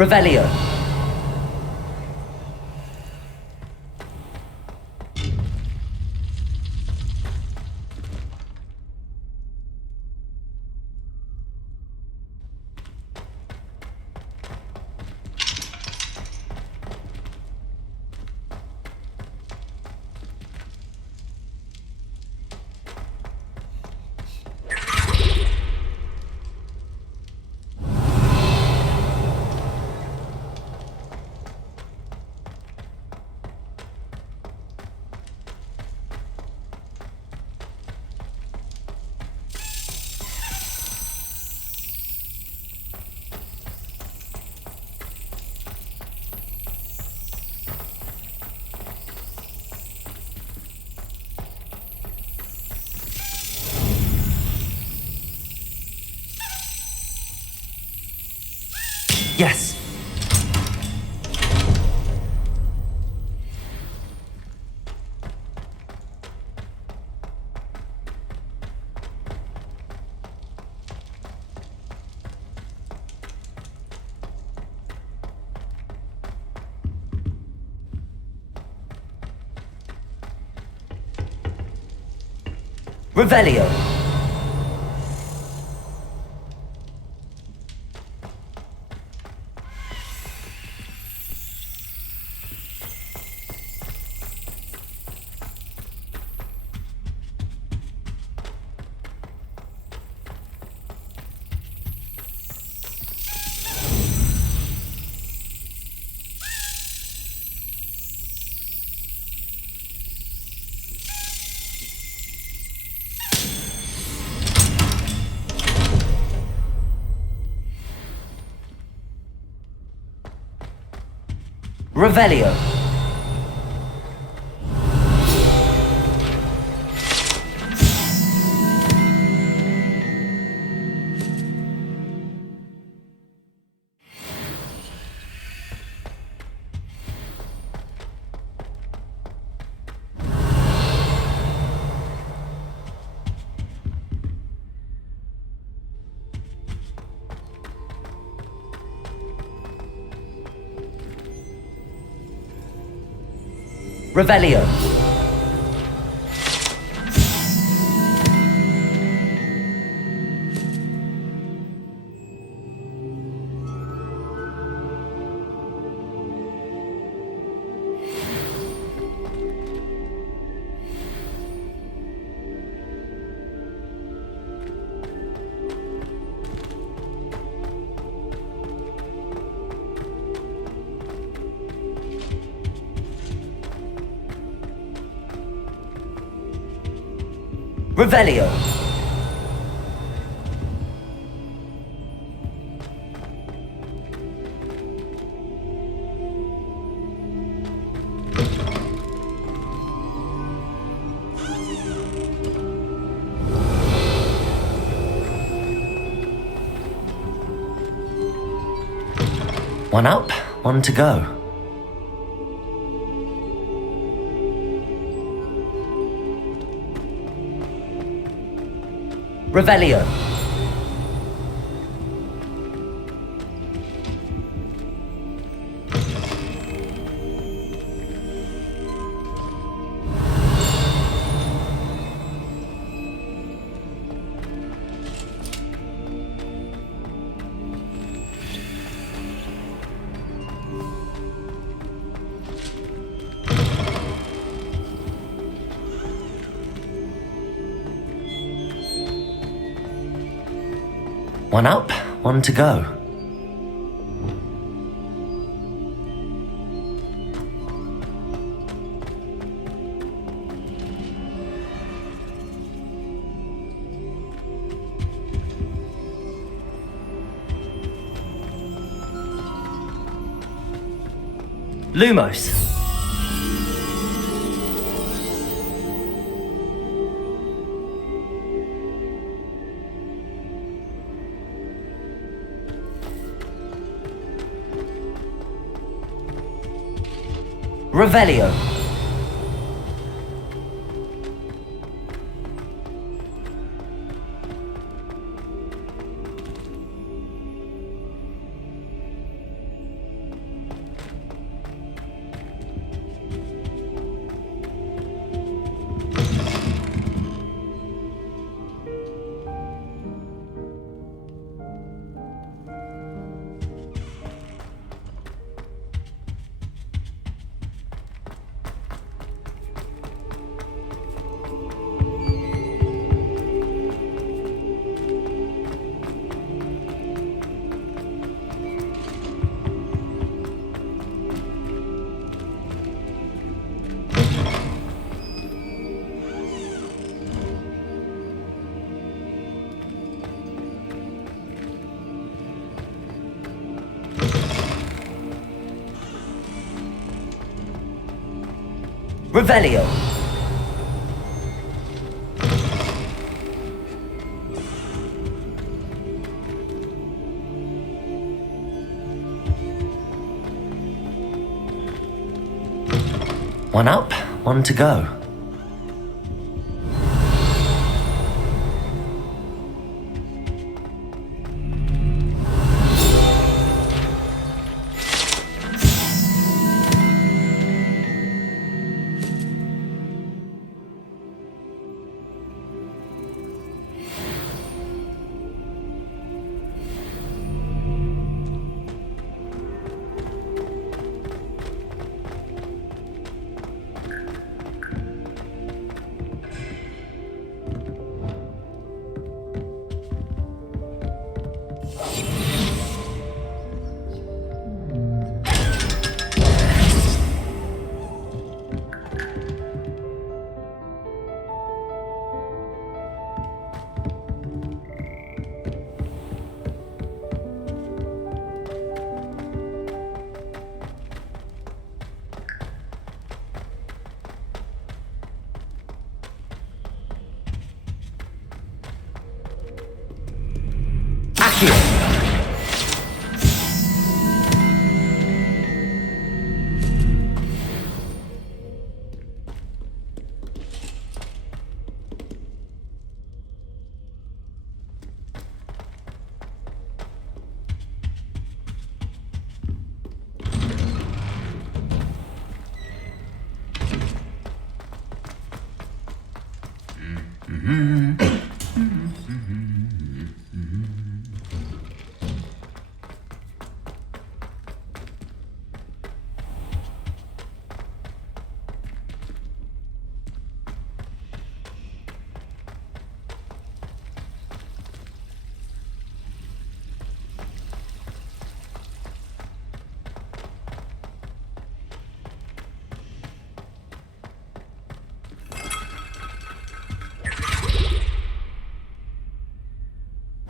Revelio. Yes. Revelio. Revelio. Revelio. Revelio. One up, one to go. Revelio. One up, one to go. Lumos. Revelio. Revelio. One up, one to go.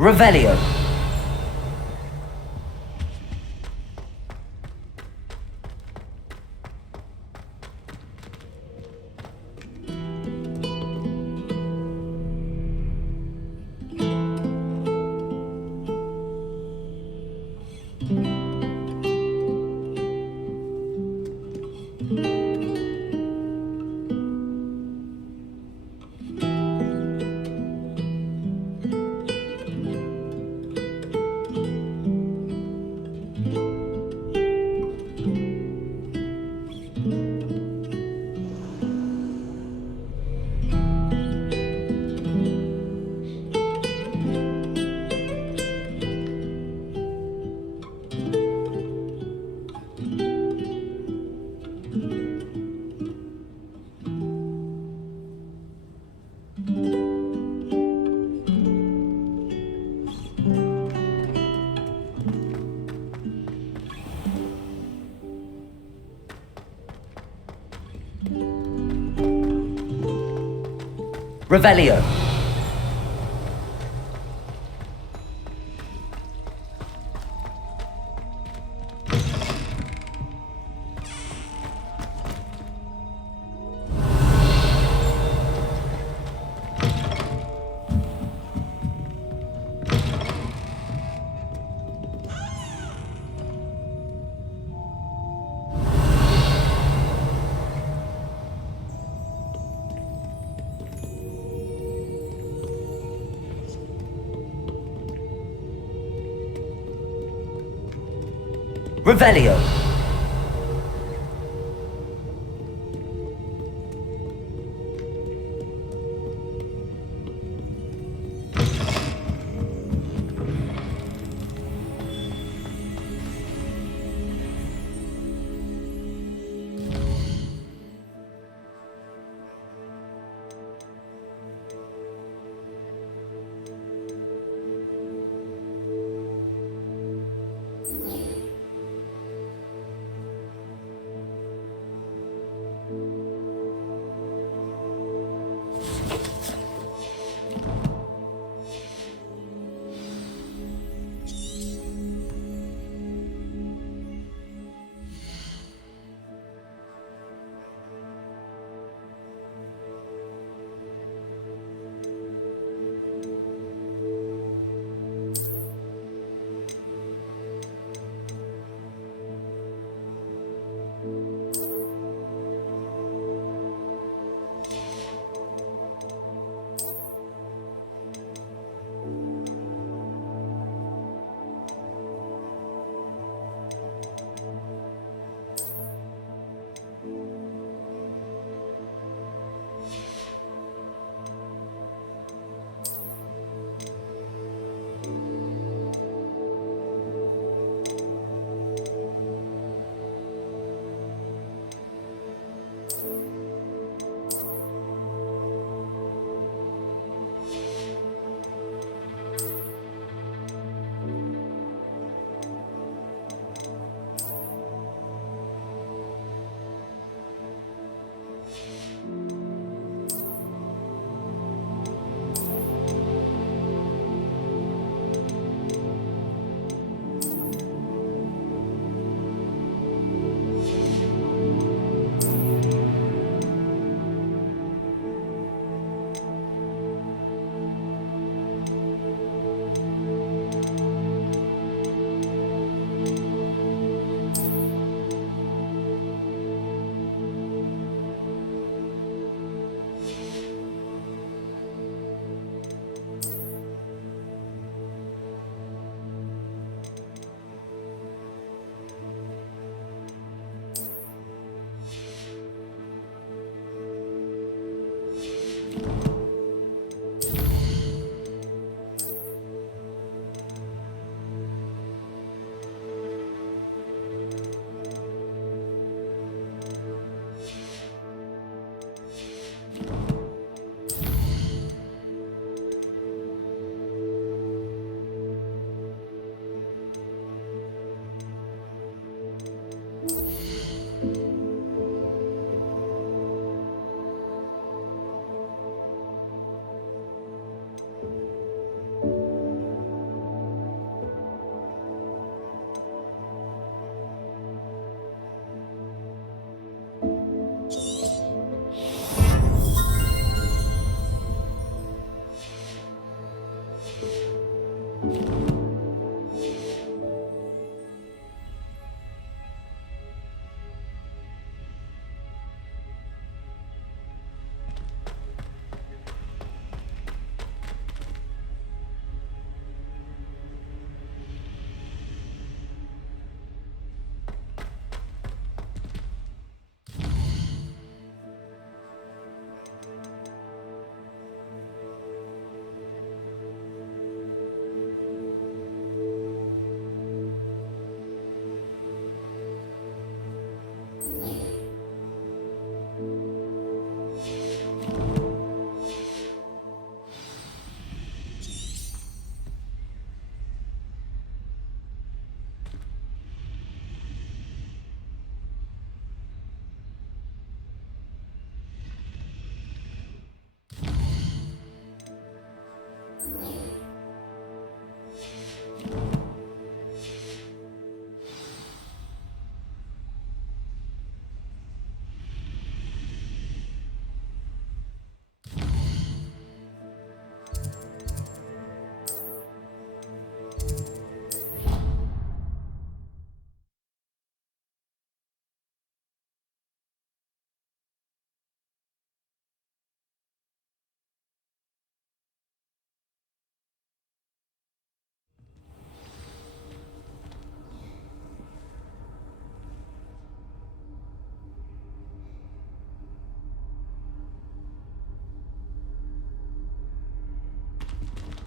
Revelio. Revelio. Revelio.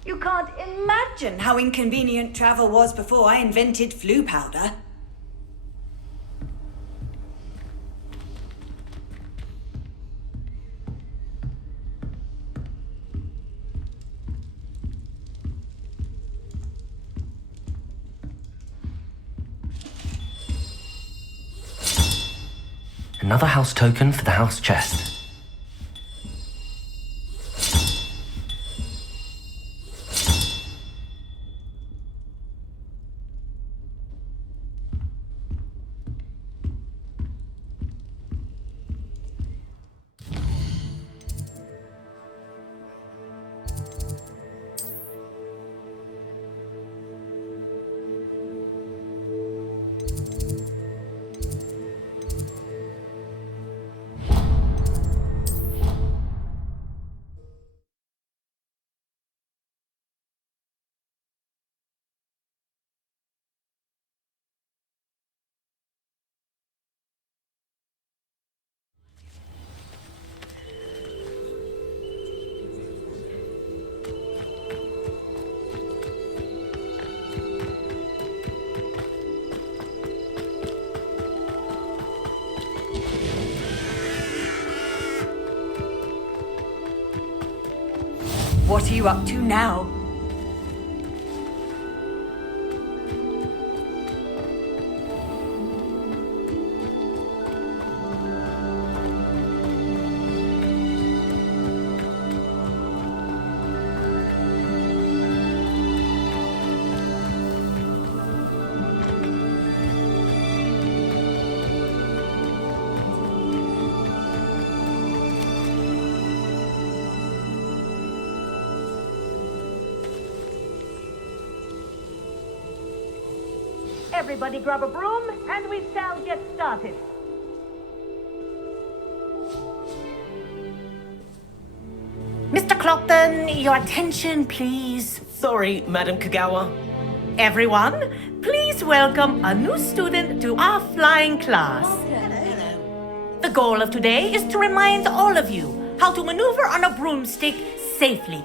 You can't imagine how inconvenient travel was before I invented flu powder. Another house token for the house chest. What are you up to now? Everybody grab a broom, and we shall get started. Mr. Clockton, your attention, please. Sorry, Madam Kagawa. Everyone, please welcome a new student to our flying class. The goal of today is to remind all of you how to maneuver on a broomstick safely,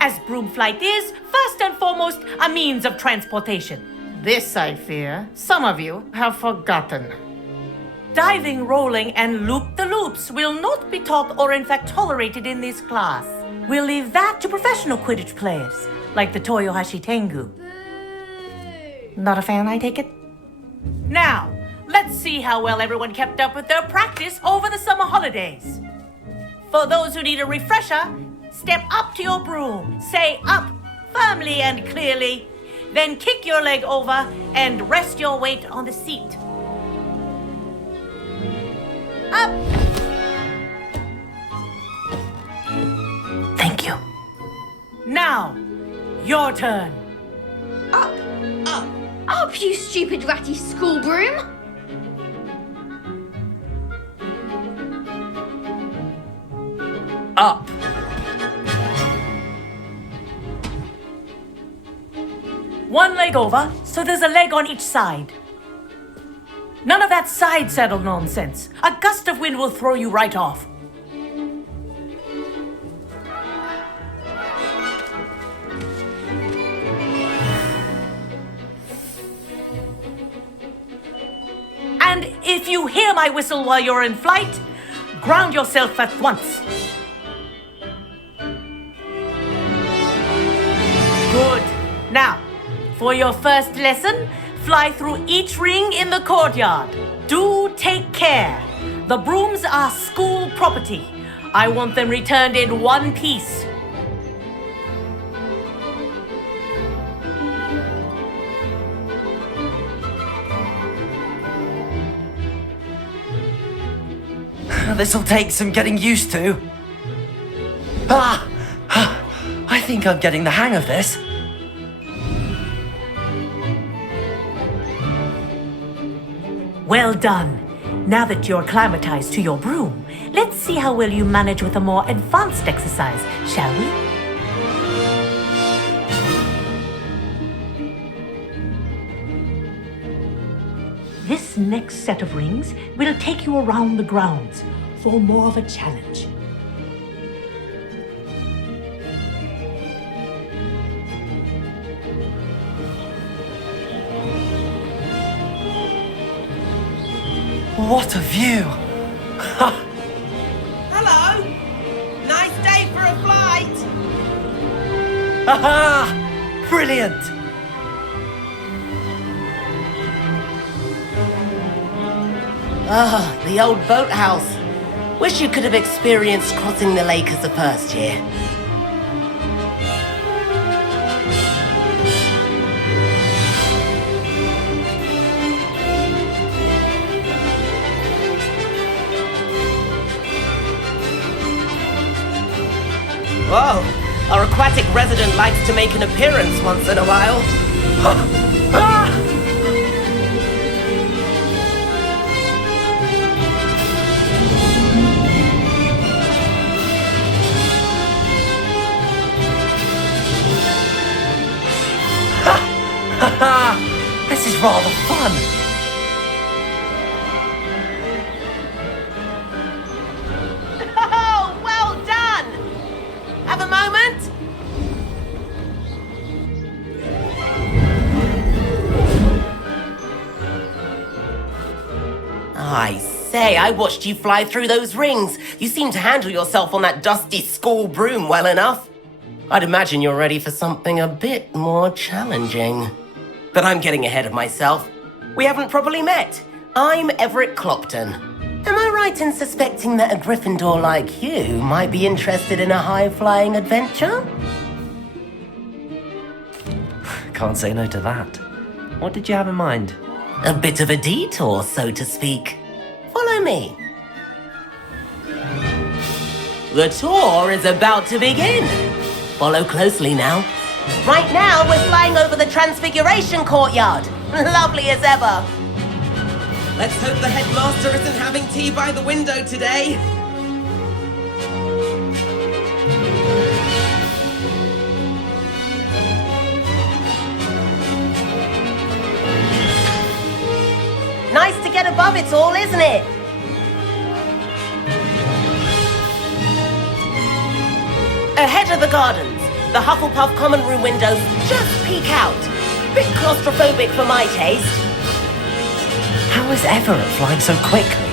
as broom flight is, first and foremost, a means of transportation. This, I fear, some of you have forgotten. Diving, rolling, and loop-the-loops will not be taught or in fact tolerated in this class. We'll leave that to professional Quidditch players, like the Toyohashi Tengu. Not a fan, I take it? Now, let's see how well everyone kept up with their practice over the summer holidays. For those who need a refresher, step up to your broom, say up firmly and clearly, then kick your leg over and rest your weight on the seat. Up! Thank you. Now, your turn. Up. Up. Up, you stupid ratty school broom. Up. One leg over, so there's a leg on each side. None of that side saddle nonsense. A gust of wind will throw you right off. And if you hear my whistle while you're in flight, ground yourself at once. Good. Now, for your first lesson, fly through each ring in the courtyard. Do take care. The brooms are school property. I want them returned in one piece. This'll take some getting used to. I think I'm getting the hang of this. Well done. Now that you're acclimatized to your broom, let's see how well you manage with a more advanced exercise, shall we? This next set of rings will take you around the grounds for more of a challenge. What a view! Hello. Nice day for a flight. Haha! Brilliant! Ah, the old boathouse. Wish you could have experienced crossing the lake as a first year. Whoa, our aquatic resident likes to make an appearance once in a while. This is rather fun. Oh, well done! Have a moment? I say, I watched you fly through those rings. You seem to handle yourself on that dusty school broom well enough. I'd imagine you're ready for something a bit more challenging. But I'm getting ahead of myself. We haven't properly met. I'm Everett Clopton. Am I right in suspecting that a Gryffindor like you might be interested in a high-flying adventure? Can't say no to that. What did you have in mind? A bit of a detour, so to speak. Follow me. The tour is about to begin. Follow closely now. Right now, we're flying over the Transfiguration Courtyard. Lovely as ever. Let's hope the headmaster isn't having tea by the window today. Nice to get above it all, isn't it? Ahead of the gardens, the Hufflepuff common room windows just peek out. Bit claustrophobic for my taste. How is Everett flying so quickly?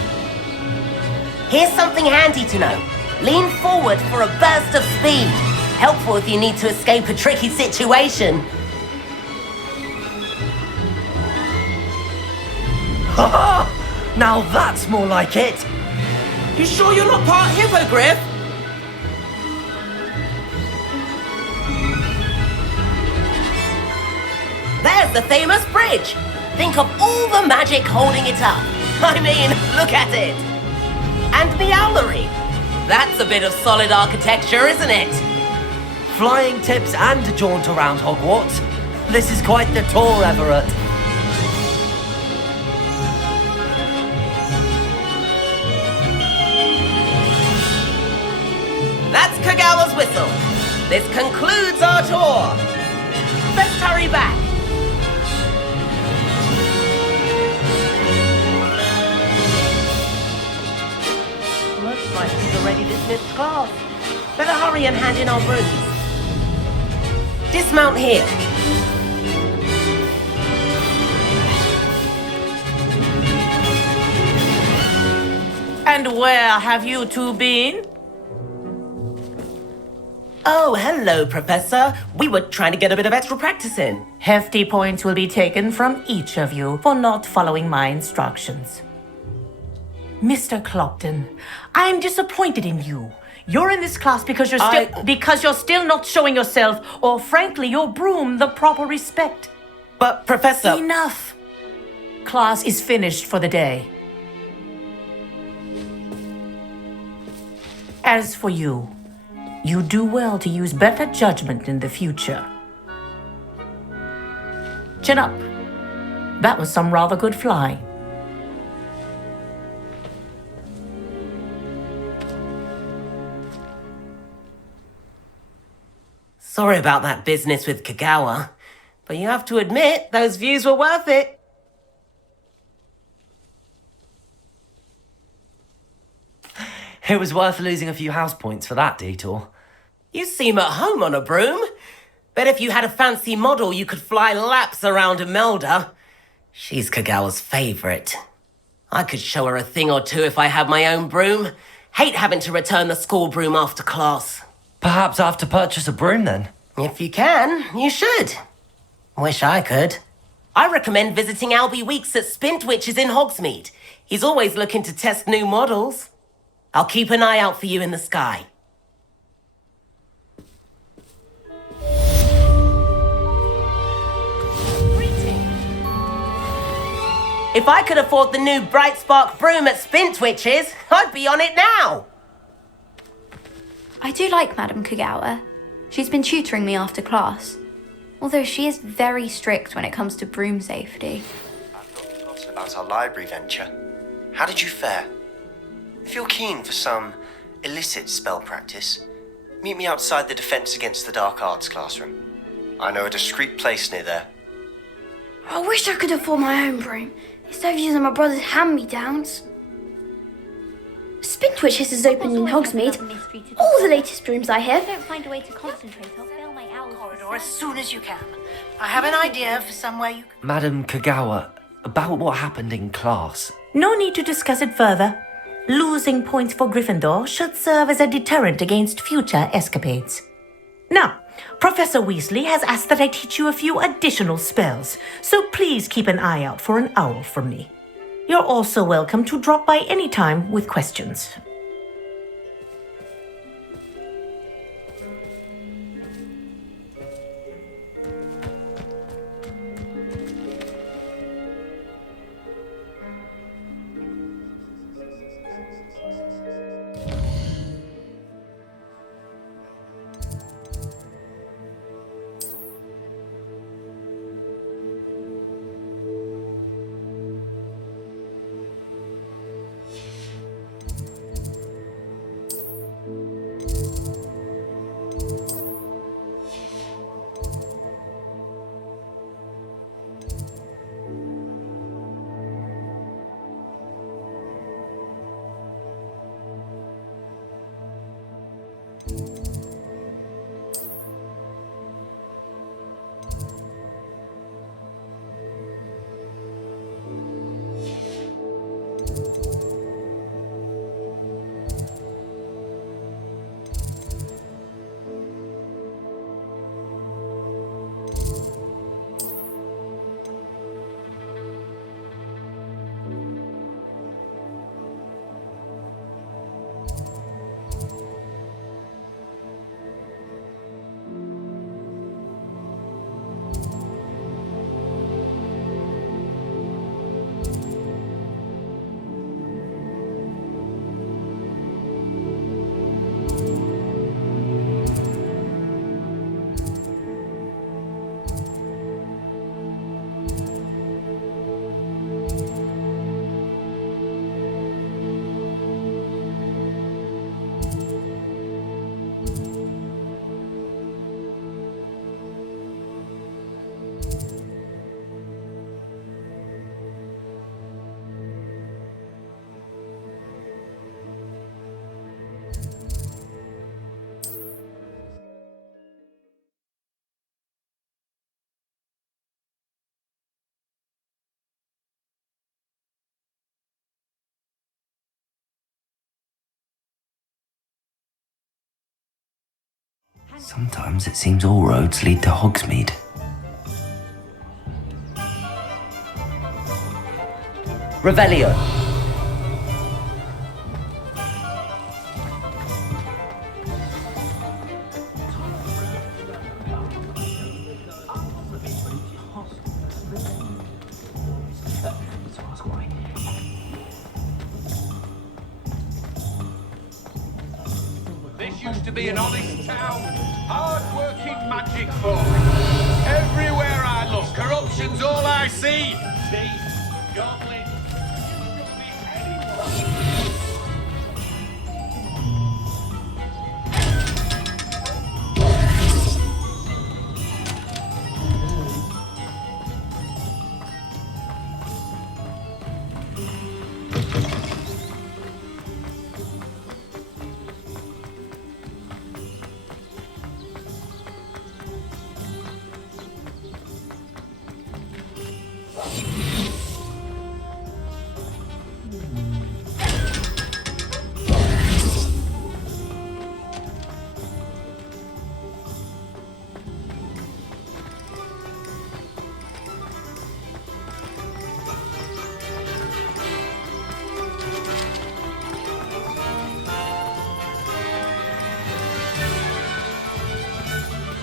Here's something handy to know. Lean forward for a burst of speed. Helpful if you need to escape a tricky situation. Ha! Now that's more like it! You sure you're not part hippogriff? There's the famous bridge. Think of all the magic holding it up. I mean, look at it. And the owlery. That's a bit of solid architecture, isn't it? Flying tips and a jaunt around Hogwarts. This is quite the tour, Everett. That's Kagawa's whistle. This concludes our tour. Let's hurry back. Looks like we've already dismissed class. Better hurry and hand in our brooms. Dismount here. And where have you two been? Oh, hello, Professor. We were trying to get a bit of extra practice in. Hefty points will be taken from each of you for not following my instructions. Mr. Clopton, I'm disappointed in you. You're in this class because you're still not showing yourself, or frankly, your broom the proper respect. But, Professor... Enough. Class is finished for the day. As for you, you do well to use better judgment in the future. Chin up. That was some rather good flying. Sorry about that business with Kagawa, but you have to admit, those views were worth it. It was worth losing a few house points for that detour. You seem at home on a broom. Bet if you had a fancy model, you could fly laps around Imelda. She's Kagawa's favorite. I could show her a thing or two if I had my own broom. Hate having to return the school broom after class. Perhaps I have to purchase a broom then. If you can, you should. Wish I could. I recommend visiting Albie Weeks at Spintwitches in Hogsmeade. He's always looking to test new models. I'll keep an eye out for you in the sky. If I could afford the new Bright Spark broom at Spintwitches, I'd be on it now. I do like Madam Kagawa. She's been tutoring me after class. Although she is very strict when it comes to broom safety. I've not forgotten about our library venture. How did you fare? If you're keen for some illicit spell practice, meet me outside the Defense Against the Dark Arts classroom. I know a discreet place near there. I wish I could afford my own broom, instead of using my brother's hand-me-downs. Spintwitches is open in Hogsmeade. All the latest brooms, I hear. If I don't find a way to concentrate, I'll fail my hours. Corridor as soon as you can. I have an idea for somewhere you can... Madam Kagawa, about what happened in class. No need to discuss it further. Losing points for Gryffindor should serve as a deterrent against future escapades. Now, Professor Weasley has asked that I teach you a few additional spells, so please keep an eye out for an owl from me. You're also welcome to drop by any time with questions. Sometimes it seems all roads lead to Hogsmeade. Revelio. This used to be an honest town, hard-working magic folk. Everywhere I look, corruption's all I see. Thieves, goblins.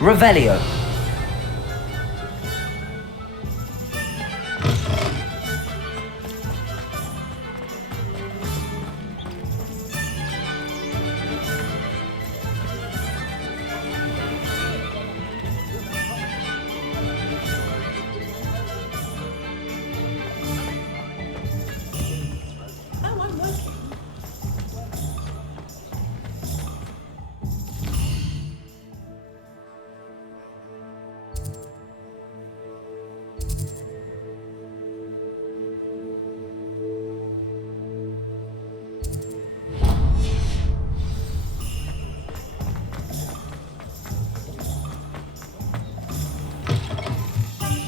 Revelio.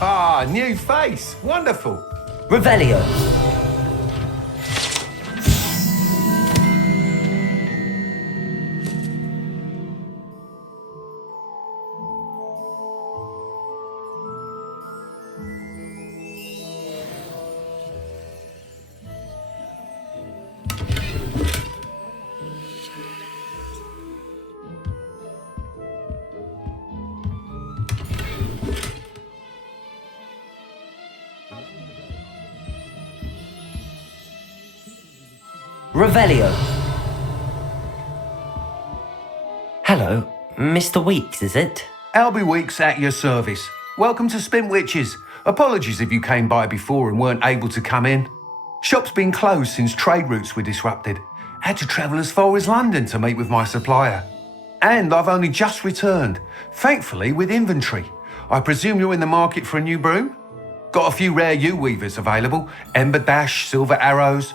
Ah, new face. Wonderful. Revelio. Revelio. Hello, Mr. Weeks, is it? Albie Weeks at your service. Welcome to Spin Witches. Apologies if you came by before and weren't able to come in. Shop's been closed since trade routes were disrupted. Had to travel as far as London to meet with my supplier. And I've only just returned, thankfully with inventory. I presume you're in the market for a new broom? Got a few rare U-weavers available. Ember Dash, Silver Arrows.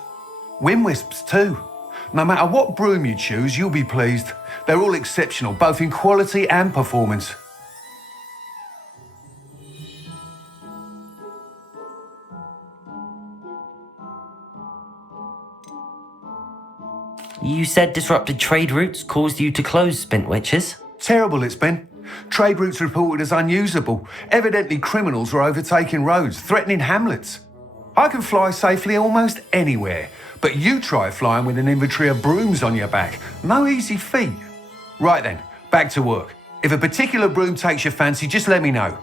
Wind Wisps too. No matter what broom you choose, you'll be pleased. They're all exceptional, both in quality and performance. You said disrupted trade routes caused you to close Spintwitches? Terrible it's been. Trade routes reported as unusable. Evidently criminals were overtaking roads, threatening hamlets. I can fly safely almost anywhere, but you try flying with an inventory of brooms on your back. No easy feat. Right then, back to work. If a particular broom takes your fancy, just let me know.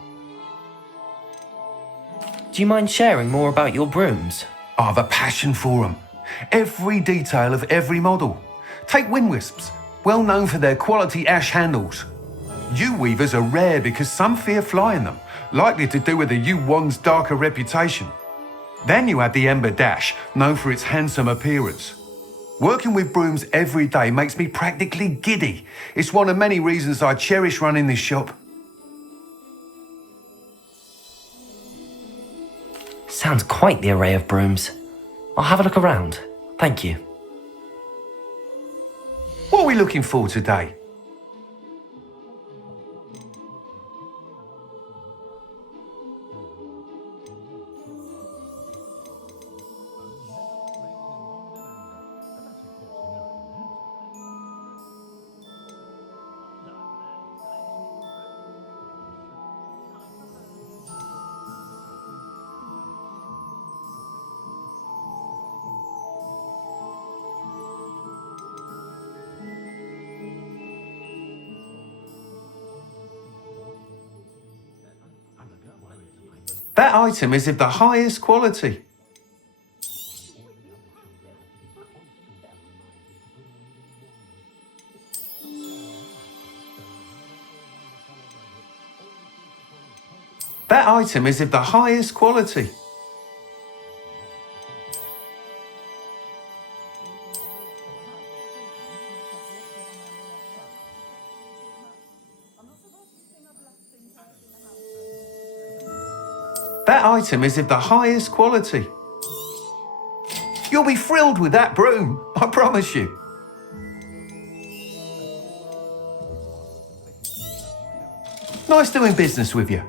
Do you mind sharing more about your brooms? I have a passion for them. Every detail of every model. Take Wind Wisps, well known for their quality ash handles. U-weavers are rare because some fear flying them, likely to do with the U-wand's darker reputation. Then you have the Ember Dash, known for its handsome appearance. Working with brooms every day makes me practically giddy. It's one of many reasons I cherish running this shop. Sounds quite the array of brooms. I'll have a look around. Thank you. What are we looking for today? That item is of the highest quality. That item is of the highest quality. That item is of the highest quality. You'll be thrilled with that broom, I promise you. Nice doing business with you.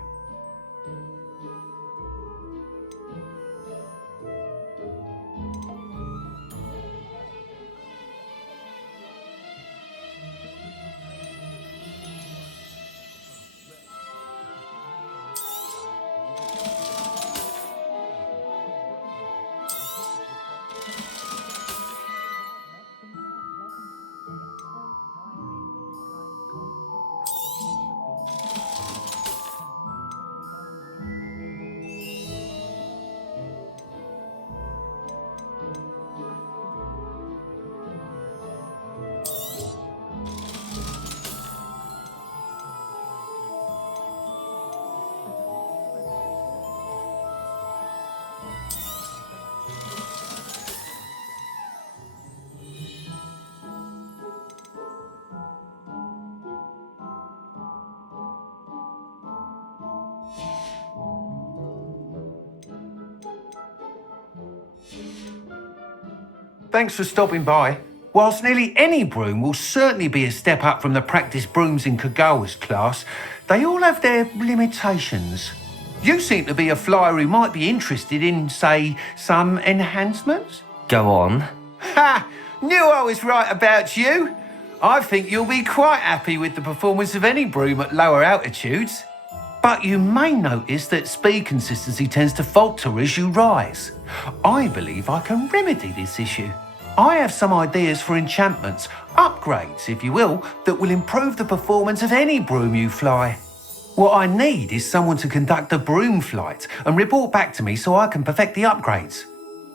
Thanks for stopping by. Whilst nearly any broom will certainly be a step up from the practice brooms in Kagawa's class, they all have their limitations. You seem to be a flyer who might be interested in, say, some enhancements? Go on. Ha! Knew I was right about you. I think you'll be quite happy with the performance of any broom at lower altitudes. But you may notice that speed consistency tends to falter as you rise. I believe I can remedy this issue. I have some ideas for enchantments, upgrades if you will, that will improve the performance of any broom you fly. What I need is someone to conduct a broom flight and report back to me so I can perfect the upgrades.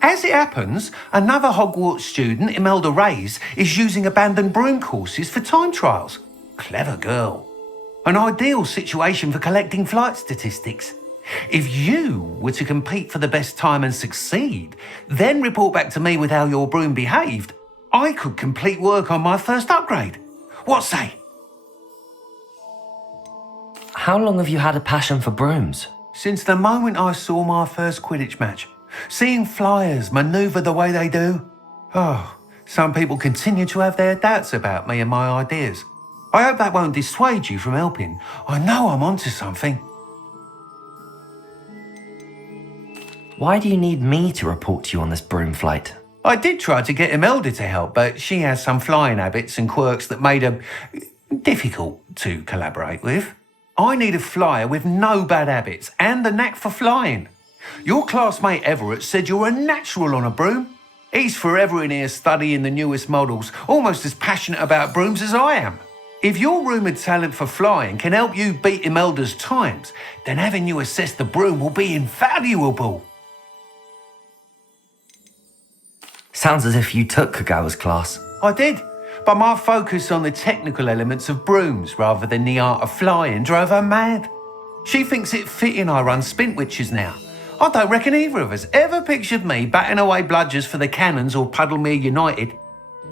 As it happens, another Hogwarts student, Imelda Reyes, is using abandoned broom courses for time trials. Clever girl. An ideal situation for collecting flight statistics. If you were to compete for the best time and succeed, then report back to me with how your broom behaved, I could complete work on my first upgrade. What say? How long have you had a passion for brooms? Since the moment I saw my first Quidditch match. Seeing flyers manoeuvre the way they do. Oh, some people continue to have their doubts about me and my ideas. I hope that won't dissuade you from helping. I know I'm onto something. Why do you need me to report to you on this broom flight? I did try to get Imelda to help, but she has some flying habits and quirks that made her difficult to collaborate with. I need a flyer with no bad habits and the knack for flying. Your classmate Everett said you're a natural on a broom. He's forever in here studying the newest models, almost as passionate about brooms as I am. If your rumoured talent for flying can help you beat Imelda's times, then having you assess the broom will be invaluable. Sounds as if you took Kagawa's class. I did, but my focus on the technical elements of brooms rather than the art of flying drove her mad. She thinks it fitting I run Spintwitches now. I don't reckon either of us ever pictured me batting away bludgers for the Cannons or Puddlemere United.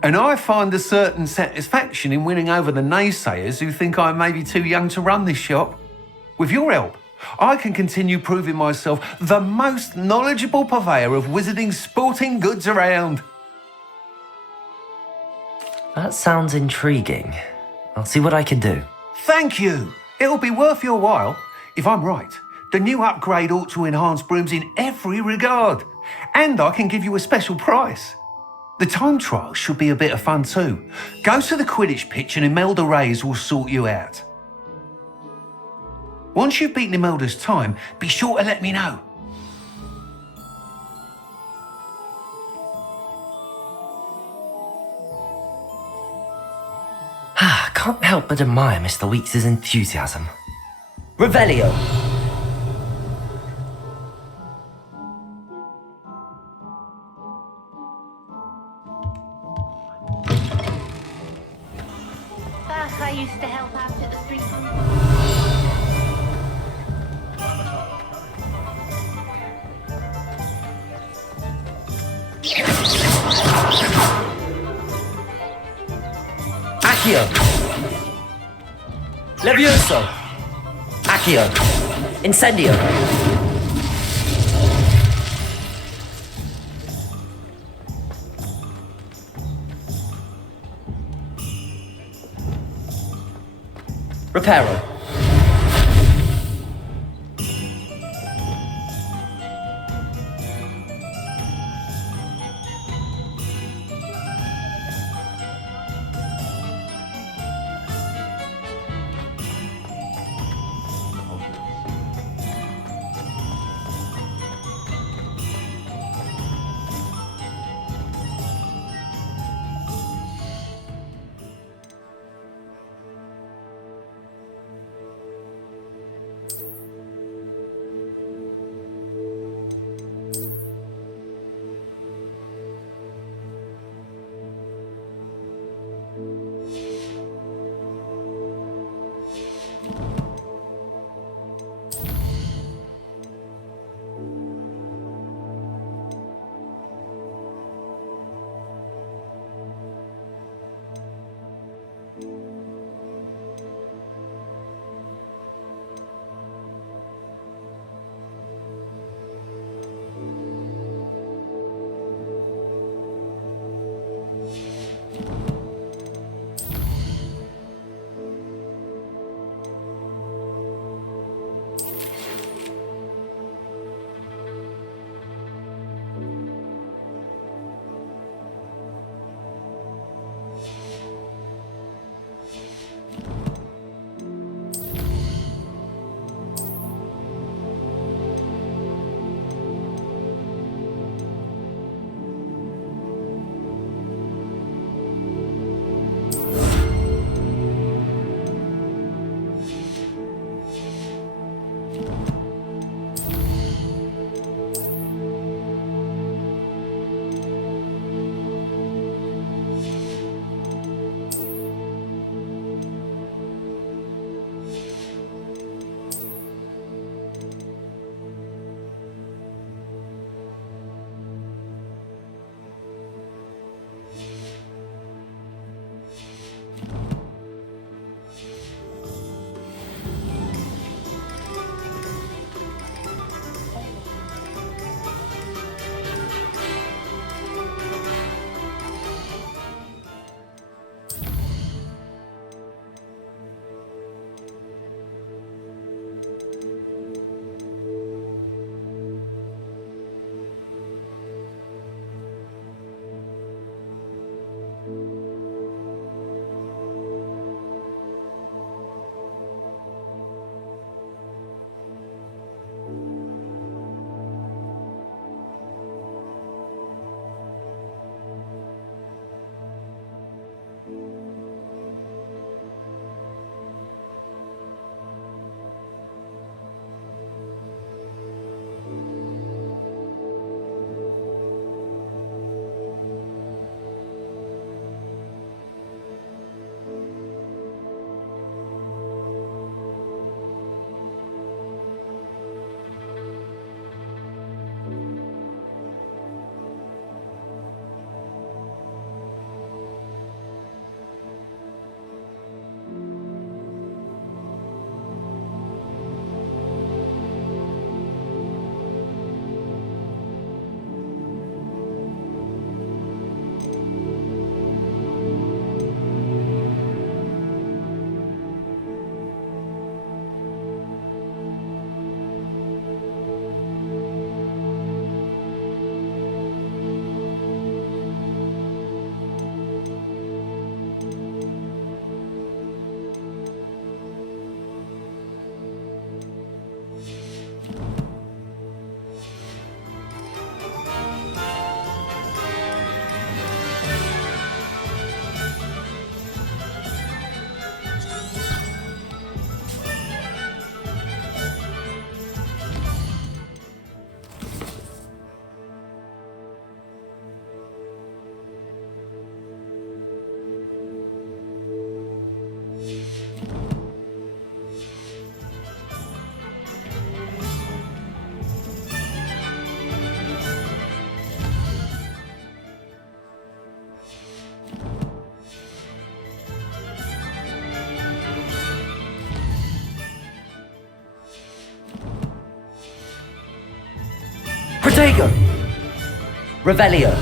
And I find a certain satisfaction in winning over the naysayers who think I may be too young to run this shop. With your help, I can continue proving myself the most knowledgeable purveyor of wizarding sporting goods around. That sounds intriguing. I'll see what I can do. Thank you. It'll be worth your while. If I'm right, the new upgrade ought to enhance brooms in every regard. And I can give you a special price. The time trial should be a bit of fun too. Go to the Quidditch pitch and Imelda Reyes will sort you out. Once you've beaten Imelda's time, be sure to let me know. Can't help but admire Mr. Weeks' enthusiasm. Revelio! I used to help out at the street food. Accio! Levioso! Accio! Incendio! Reparo! Protego! Revelio.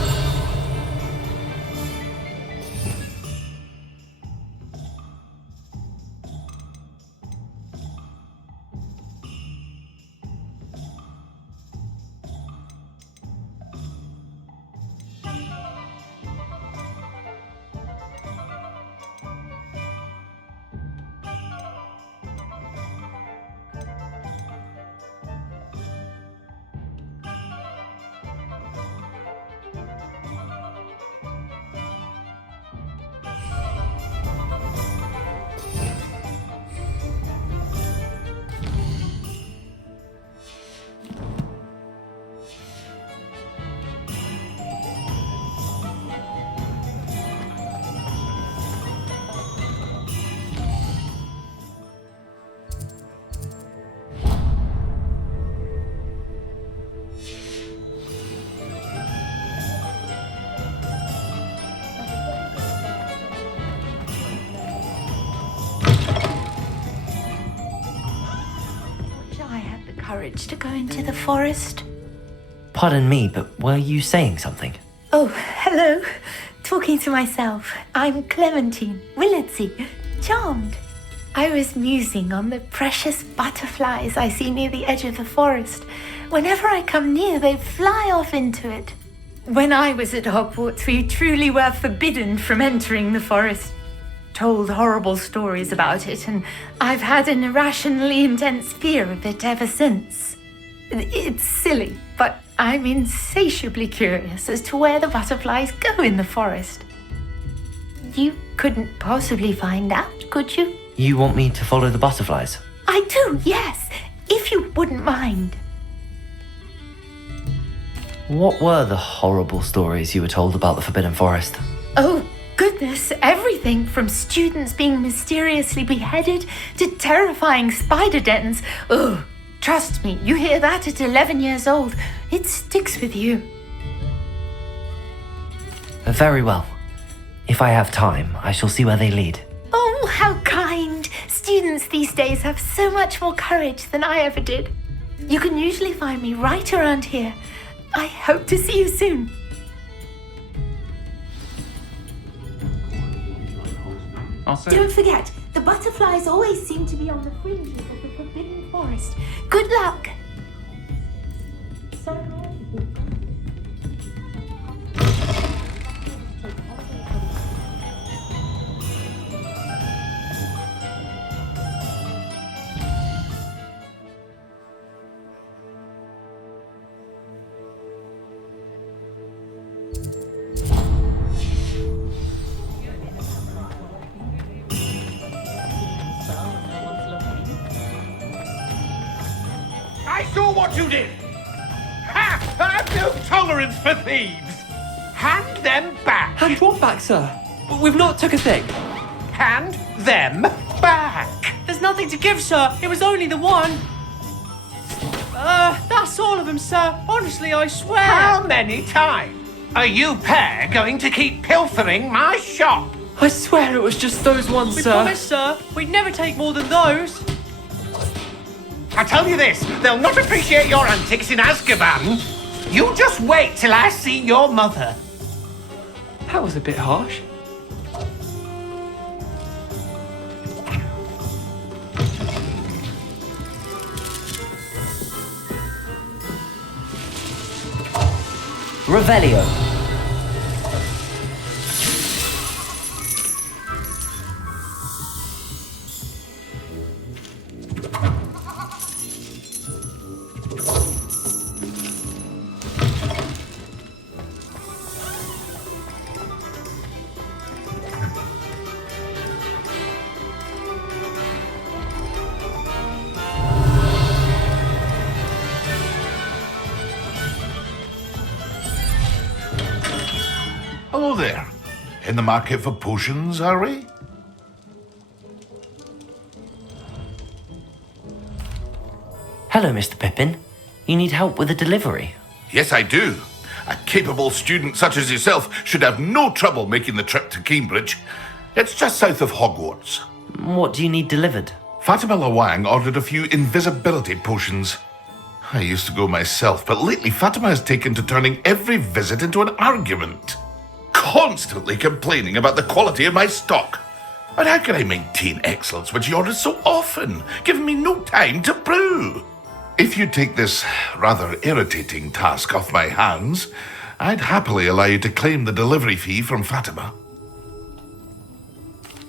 Courage to go into the forest. Pardon me, but were you saying something? Oh, hello. Talking to myself. I'm Clementine Willardsey, charmed. I was musing on the precious butterflies I see near the edge of the forest. Whenever I come near, they fly off into it. When I was at Hogwarts, we truly were forbidden from entering the forest. Told horrible stories about it, and I've had an irrationally intense fear of it ever since. It's silly, but I'm insatiably curious as to where the butterflies go in the forest. You couldn't possibly find out, could you? You want me to follow the butterflies? I do, yes, if you wouldn't mind. What were the horrible stories you were told about the Forbidden Forest? Oh, goodness, everything from students being mysteriously beheaded to terrifying spider dens. Ugh, trust me, you hear that at 11 years old, it sticks with you. Very well. If I have time, I shall see where they lead. Oh, how kind. Students these days have so much more courage than I ever did. You can usually find me right around here. I hope to see you soon. Don't forget, the butterflies always seem to be on the fringes of the Forbidden Forest. Good luck! I saw what you did! Ha! I have no tolerance for thieves! Hand them back! Hand what back, sir? We've not took a thing. Hand them back! There's nothing to give, sir. It was only the one. That's all of them, sir. Honestly, I swear. How many times are you pair going to keep pilfering my shop? I swear it was just those ones, We sir. promise, sir. We'd never take more than those. I tell you this, they'll not appreciate your antics in Azkaban. You just wait till I see your mother. That was a bit harsh. Revelio. Hello there. In the market for potions, are we? Hello, Mr. Pippin. You need help with a delivery? Yes, I do. A capable student such as yourself should have no trouble making the trip to Cambridge. It's just south of Hogwarts. What do you need delivered? Fatima Lawang ordered a few invisibility potions. I used to go myself, but lately Fatima has taken to turning every visit into an argument. Constantly complaining about the quality of my stock. And how can I maintain excellence when she orders so often, giving me no time to brew? If you take this rather irritating task off my hands, I'd happily allow you to claim the delivery fee from Fatima.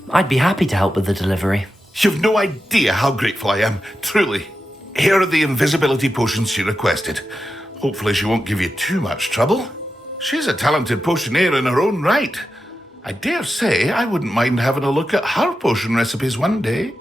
I'd be happy to help with the delivery. You've no idea how grateful I am, truly. Here are the invisibility potions she requested. Hopefully she won't give you too much trouble. She's a talented potioneer in her own right. I dare say I wouldn't mind having a look at her potion recipes one day.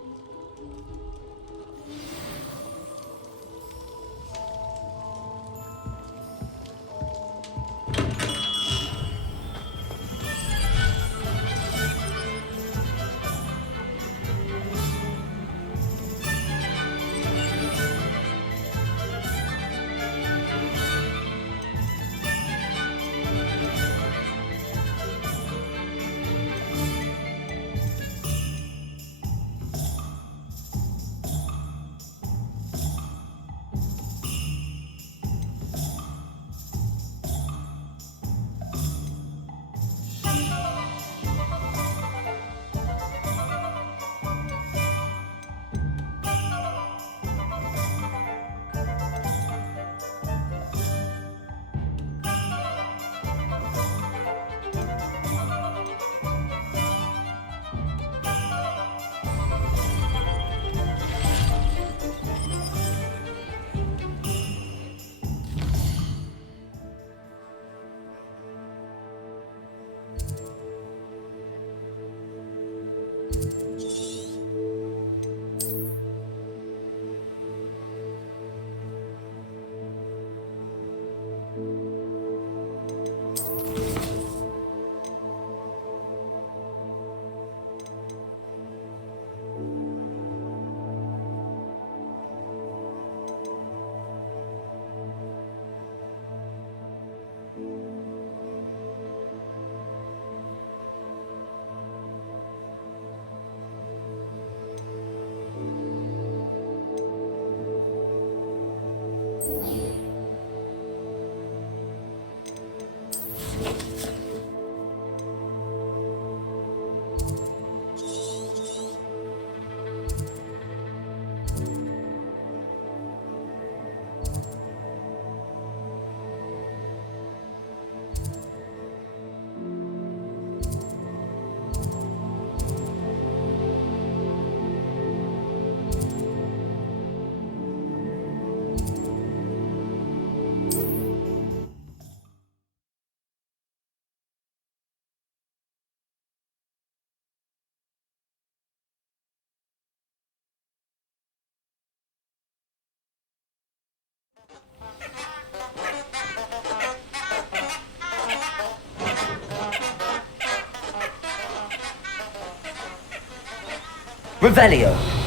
Revelio.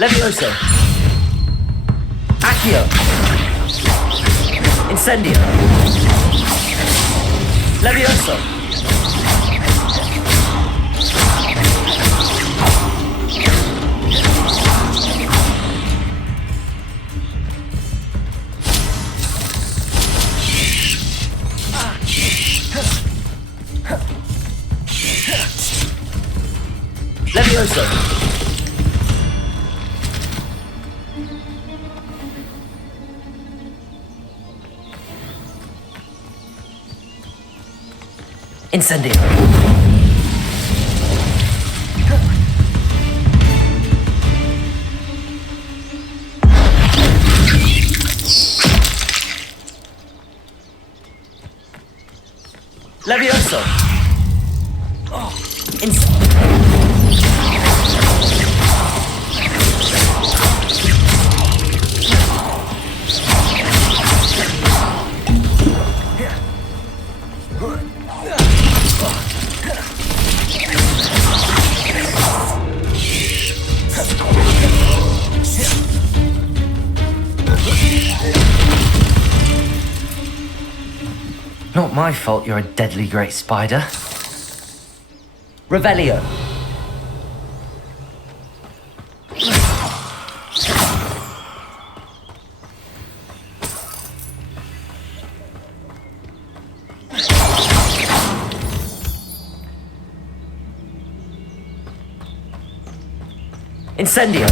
Levioso. Accio. Incendio. Levioso. Levioso! Incendio! Levioso! Not my fault you're a deadly great spider. Revelio. Incendio.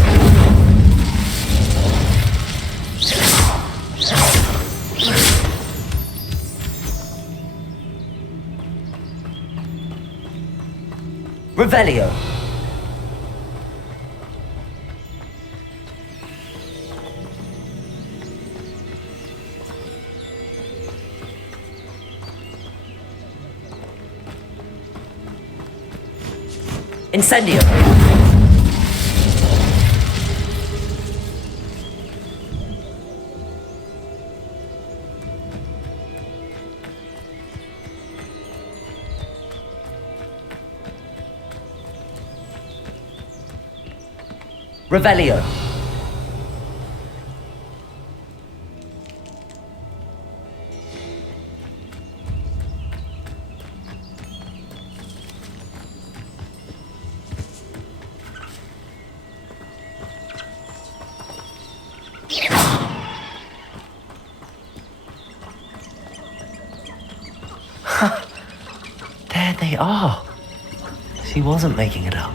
Revelio. Incendio. Revelio. There they are. She wasn't making it up.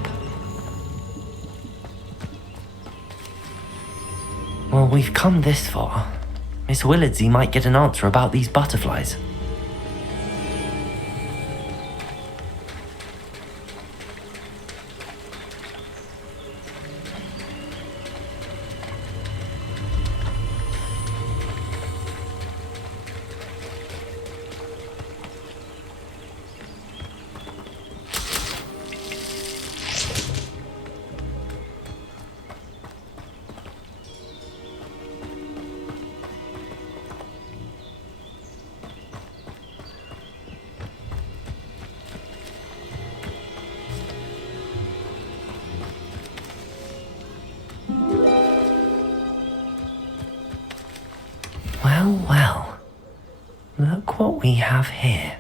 Well, we've come this far. Miss Willardsey might get an answer about these butterflies. Well, well. Look what we have here.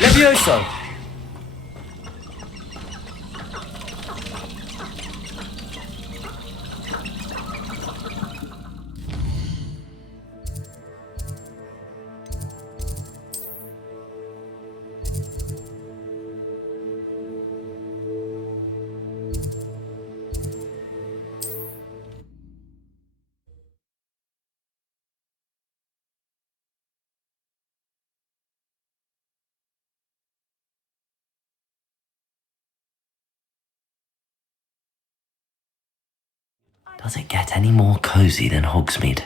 Levioso! Does it get any more cozy than Hogsmeade?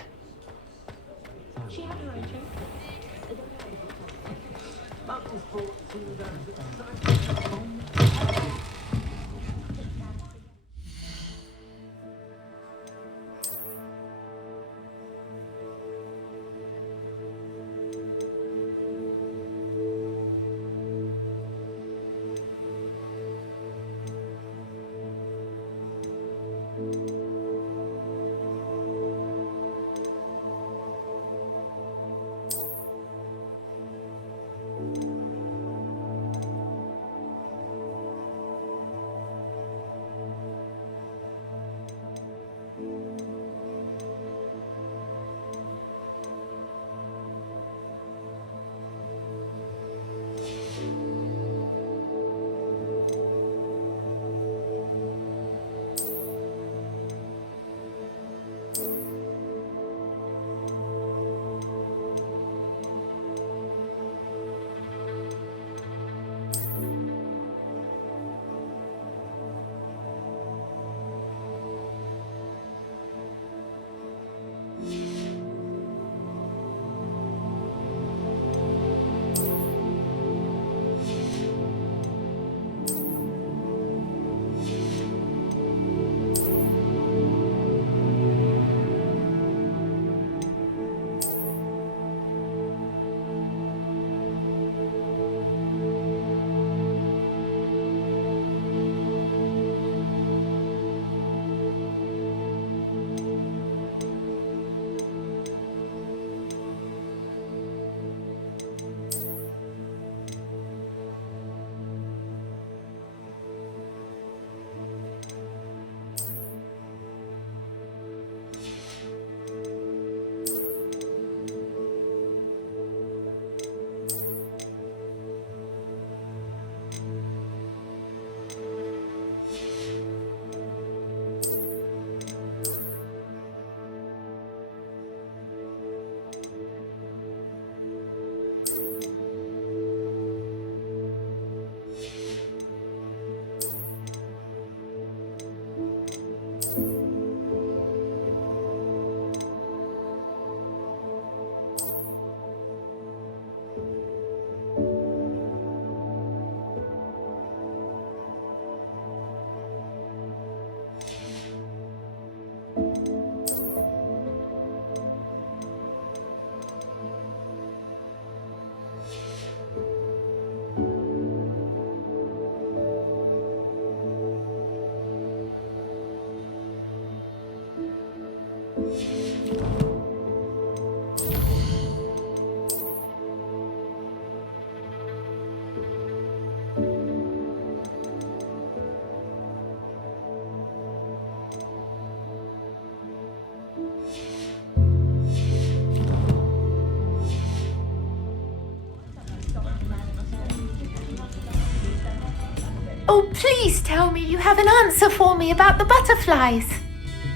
Please tell me you have an answer for me about the butterflies.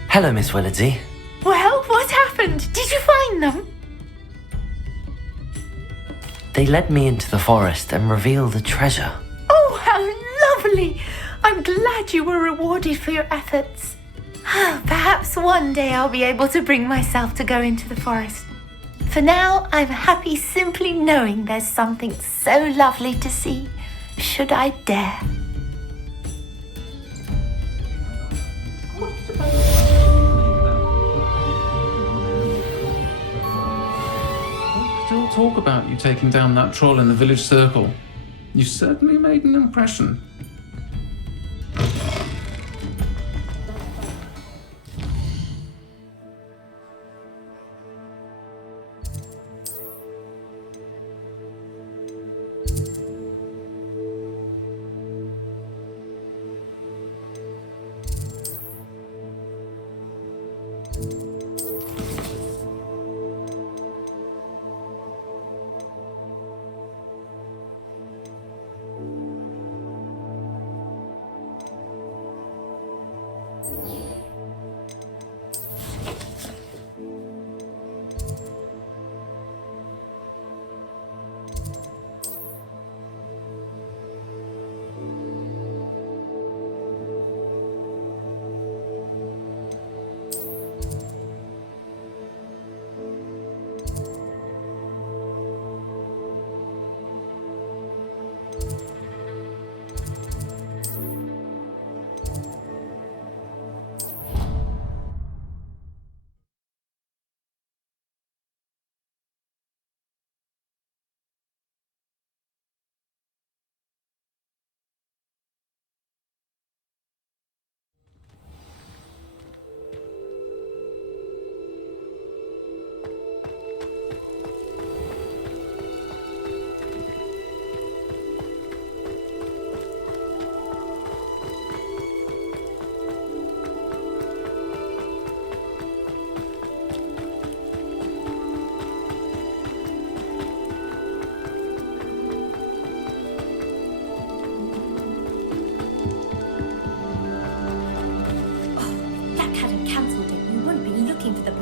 Hello, Miss Willardsey. Well, what happened? Did you find them? They led me into the forest and revealed a treasure. Oh, how lovely! I'm glad you were rewarded for your efforts. Perhaps one day I'll be able to bring myself to go into the forest. For now, I'm happy simply knowing there's something so lovely to see, should I dare. Still talk about you taking down that troll in the village circle. You certainly made an impression.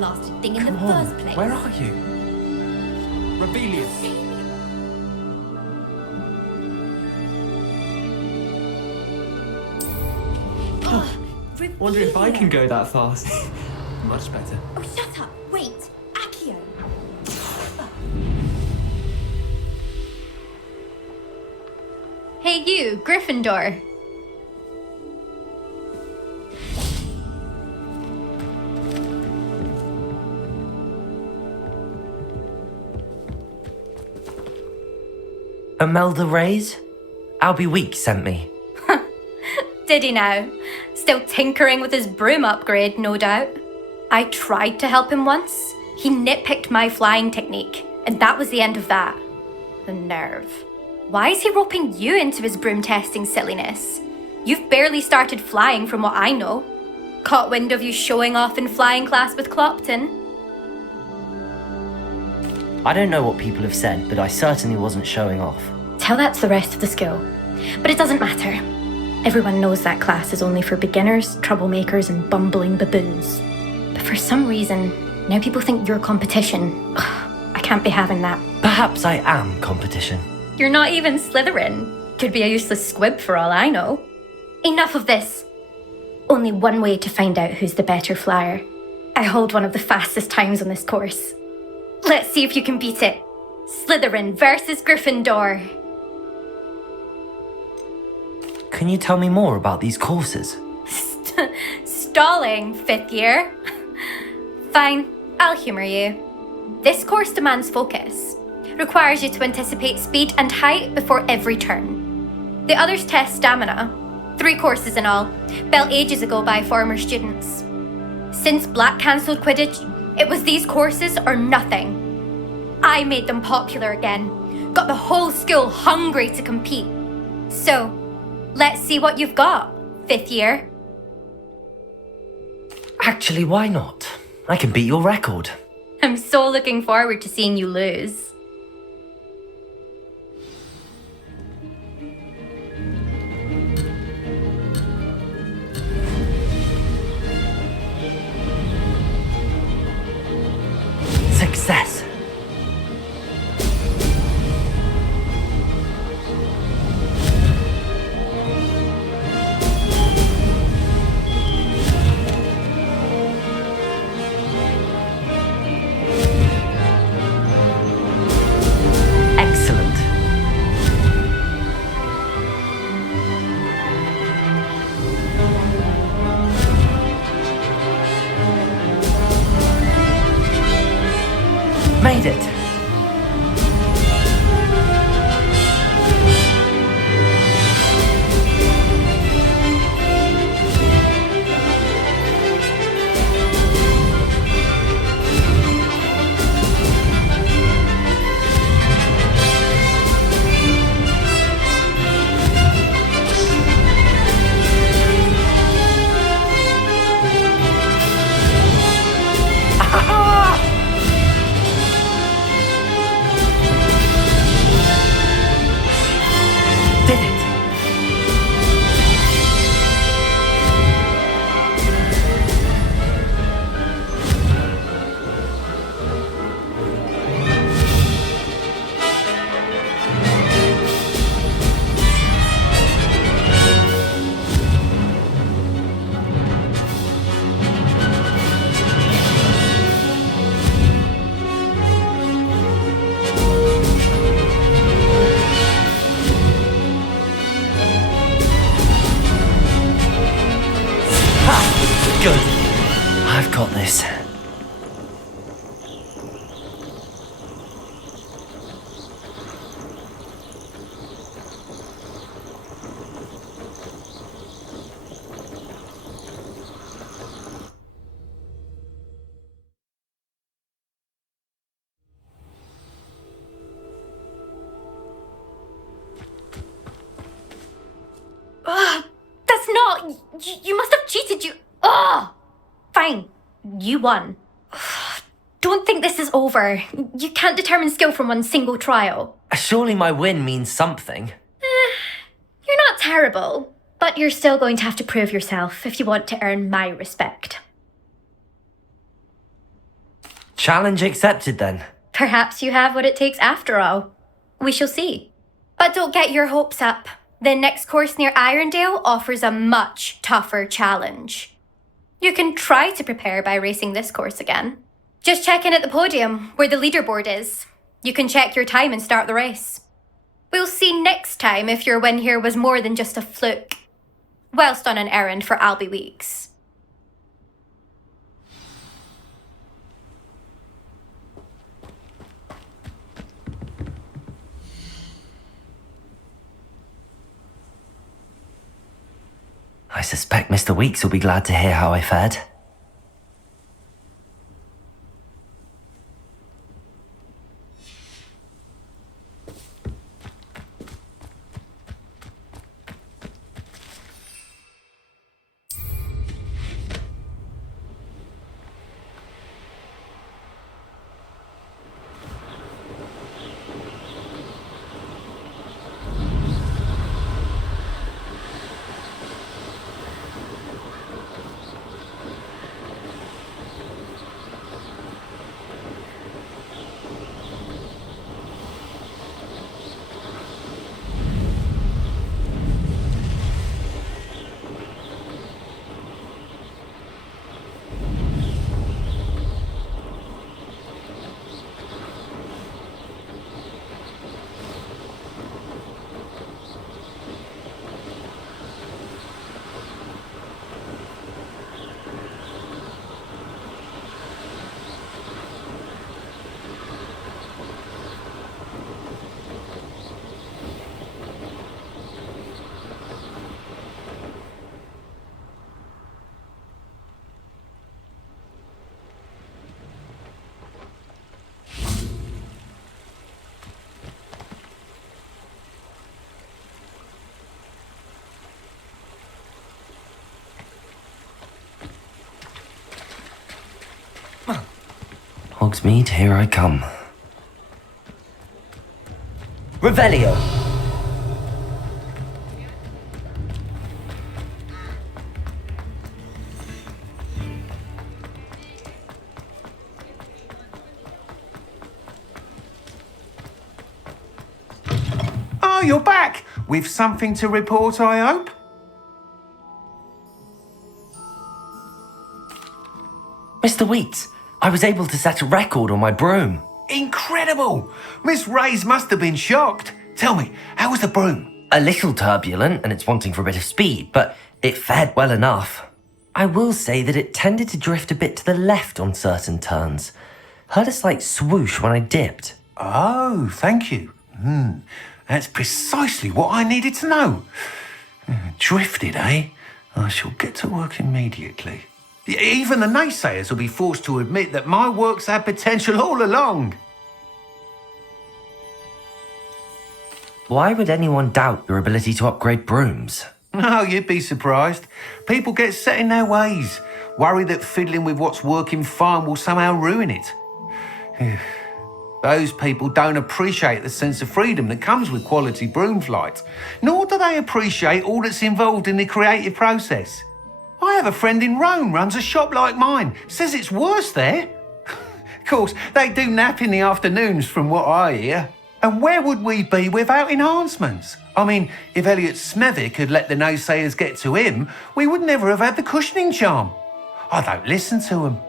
blasted thing in the first place. Where are you? Rebellious. Wonder if I can go that fast. Much better. Oh, shut up! Wait! Accio! Hey you, Gryffindor. Imelda Reyes? Albie Week sent me. Did he now? Still tinkering with his broom upgrade, no doubt. I tried to help him once. He nitpicked my flying technique, and that was the end of that. The nerve. Why is he roping you into his broom testing silliness? You've barely started flying from what I know. Caught wind of you showing off in flying class with Clopton. I don't know what people have said, but I certainly wasn't showing off. Tell that to the rest of the school. But it doesn't matter. Everyone knows that class is only for beginners, troublemakers, and bumbling baboons. But for some reason, now people think you're competition. Ugh, I can't be having that. Perhaps I am competition. You're not even Slytherin. Could be a useless squib for all I know. Enough of this. Only one way to find out who's the better flyer. I hold one of the fastest times on this course. Let's see if you can beat it. Slytherin versus Gryffindor. Can you tell me more about these courses? Stalling, 5th year. Fine, I'll humour you. This course demands focus. Requires you to anticipate speed and height before every turn. The others test stamina. 3 courses in all, built ages ago by former students. Since Black cancelled Quidditch, it was these courses or nothing. I made them popular again. Got the whole school hungry to compete. So, let's see what you've got, 5th year. Actually, why not? I can beat your record. I'm so looking forward to seeing you lose. Made it. Good. I've got this. That's not... You must have cheated, you... Ugh! Fine. You won. Don't think this is over. You can't determine skill from one single trial. Surely my win means something. You're not terrible, but you're still going to have to prove yourself if you want to earn my respect. Challenge accepted then. Perhaps you have what it takes after all. We shall see. But don't get your hopes up. The next course near Irondale offers a much tougher challenge. You can try to prepare by racing this course again. Just check in at the podium, where the leaderboard is. You can check your time and start the race. We'll see next time if your win here was more than just a fluke. Whilst on an errand for Albie Weeks. I suspect Mr. Weeks will be glad to hear how I fared. Hogsmeade, here I come. Revelio! Oh, you're back! With something to report, I hope? Mr. Weeks, I was able to set a record on my broom. Incredible! Miss Reyes must have been shocked. Tell me, how was the broom? A little turbulent, and it's wanting for a bit of speed, but it fared well enough. I will say that it tended to drift a bit to the left on certain turns. Heard a slight swoosh when I dipped. Oh, thank you. That's precisely what I needed to know. Drifted, eh? I shall get to work immediately. Even the naysayers will be forced to admit that my work's had potential all along. Why would anyone doubt your ability to upgrade brooms? Oh, you'd be surprised. People get set in their ways, worry that fiddling with what's working fine will somehow ruin it. Those people don't appreciate the sense of freedom that comes with quality broom flight, nor do they appreciate all that's involved in the creative process. I have a friend in Rome runs a shop like mine, says it's worse there. Of course, they do nap in the afternoons from what I hear. And where would we be without enhancements? I mean, if Elliot Smethwick had let the naysayers get to him, we would never have had the cushioning charm. I don't listen to them.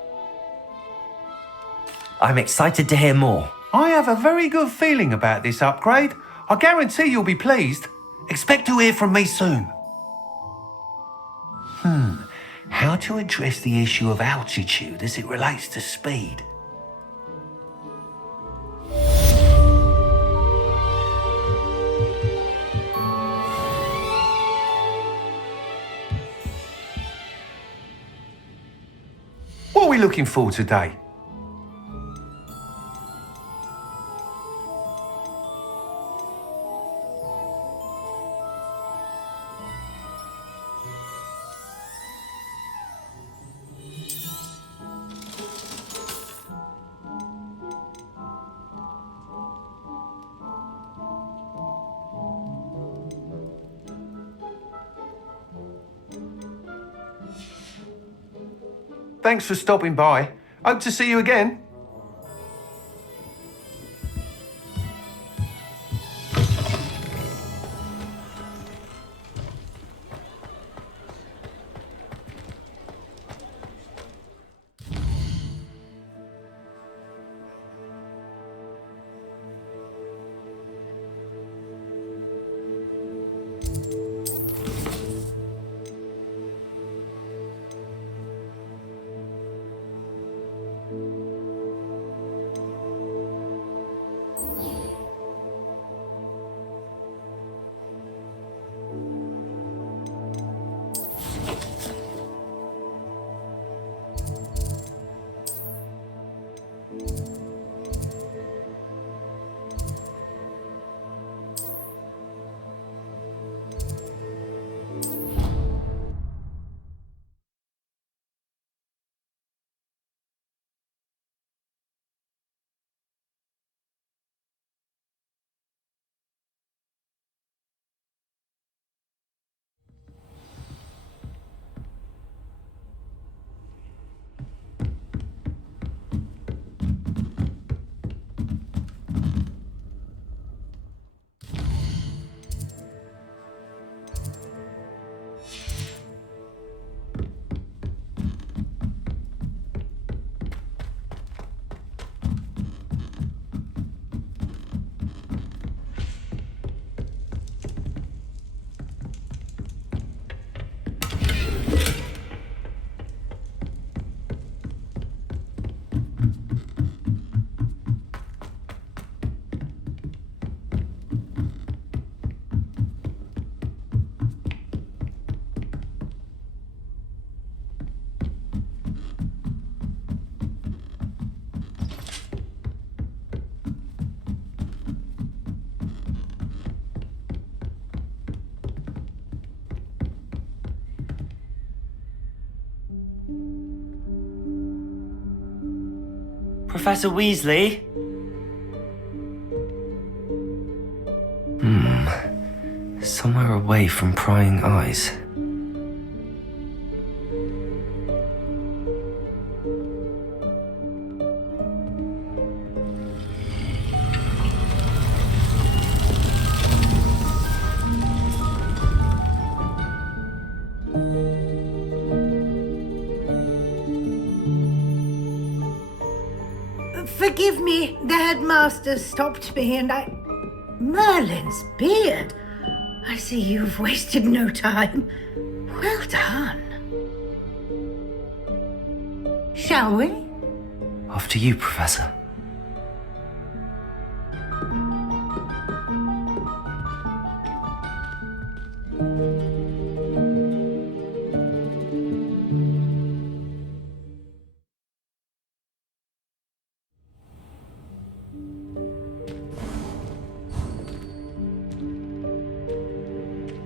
I'm excited to hear more. I have a very good feeling about this upgrade. I guarantee you'll be pleased. Expect to hear from me soon. How to address the issue of altitude as it relates to speed? What are we looking for today? Thanks for stopping by. Hope to see you again. Professor Weasley? Somewhere away from prying eyes. Forgive me, the headmaster stopped me and I... Merlin's beard! I see you've wasted no time. Well done. Shall we? Off to you, Professor.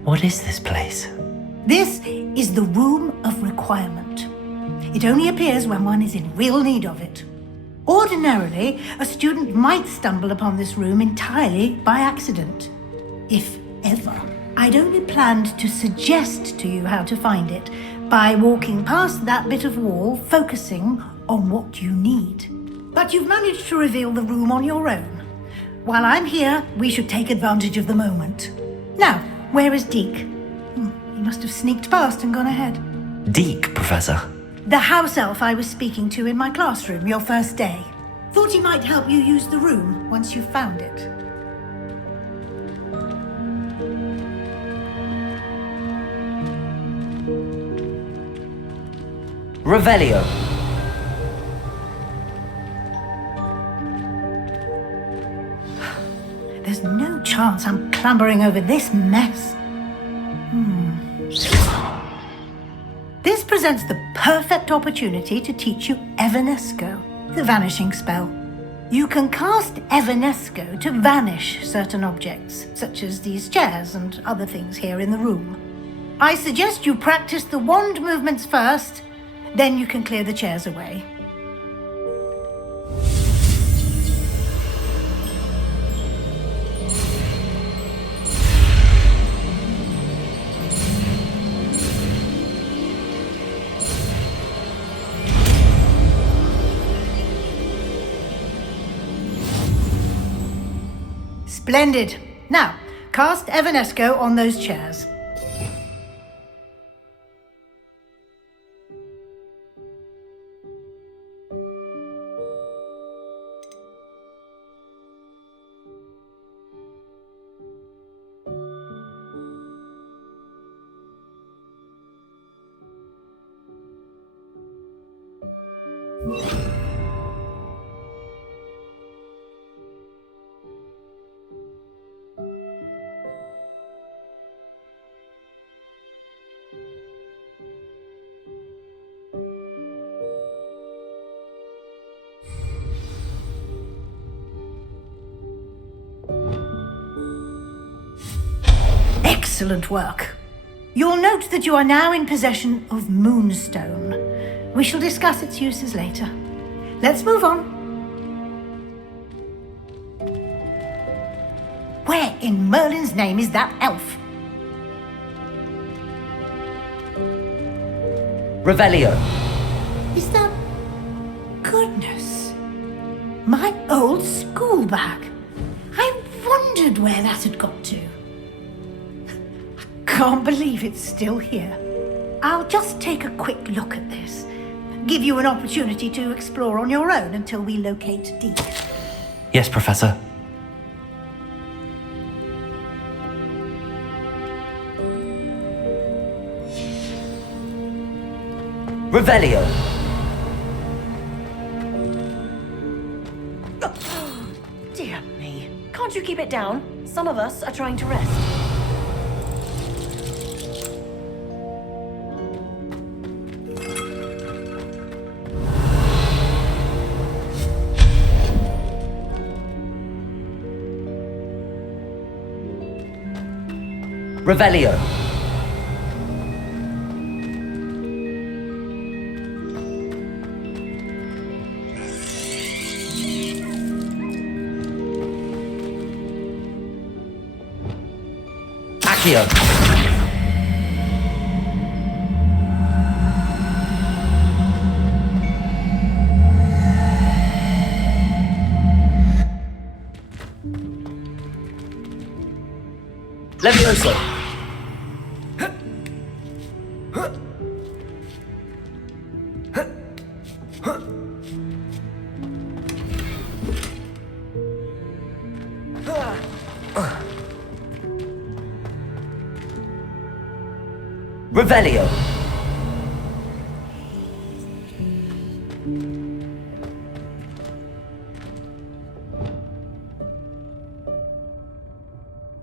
What is this place? This is the Room of Requirement. It only appears when one is in real need of it. Ordinarily, a student might stumble upon this room entirely by accident. If ever. I'd only planned to suggest to you how to find it by walking past that bit of wall, focusing on what you need. But you've managed to reveal the room on your own. While I'm here, we should take advantage of the moment. Now, where is Deke? He must have sneaked past and gone ahead. Deke, Professor. The house elf I was speaking to in my classroom your first day. Thought he might help you use the room once you found it. Revelio. There's no chance I'm clambering over this mess. This presents the perfect opportunity to teach you Evanesco, the vanishing spell. You can cast Evanesco to vanish certain objects, such as these chairs and other things here in the room. I suggest you practice the wand movements first, then you can clear the chairs away. Splendid. Now, cast Evanesco on those chairs. Excellent work. You'll note that you are now in possession of Moonstone. We shall discuss its uses later. Let's move on. Where in Merlin's name is that elf? Revelio. Is that... Goodness. My old school bag. I wondered where that had got to. Can't believe it's still here. I'll just take a quick look at this. Give you an opportunity to explore on your own until we locate Deke. Yes, Professor. Revelio. Dear me. Can't you keep it down? Some of us are trying to rest. Revelio. Accio. Levioso. Revelio.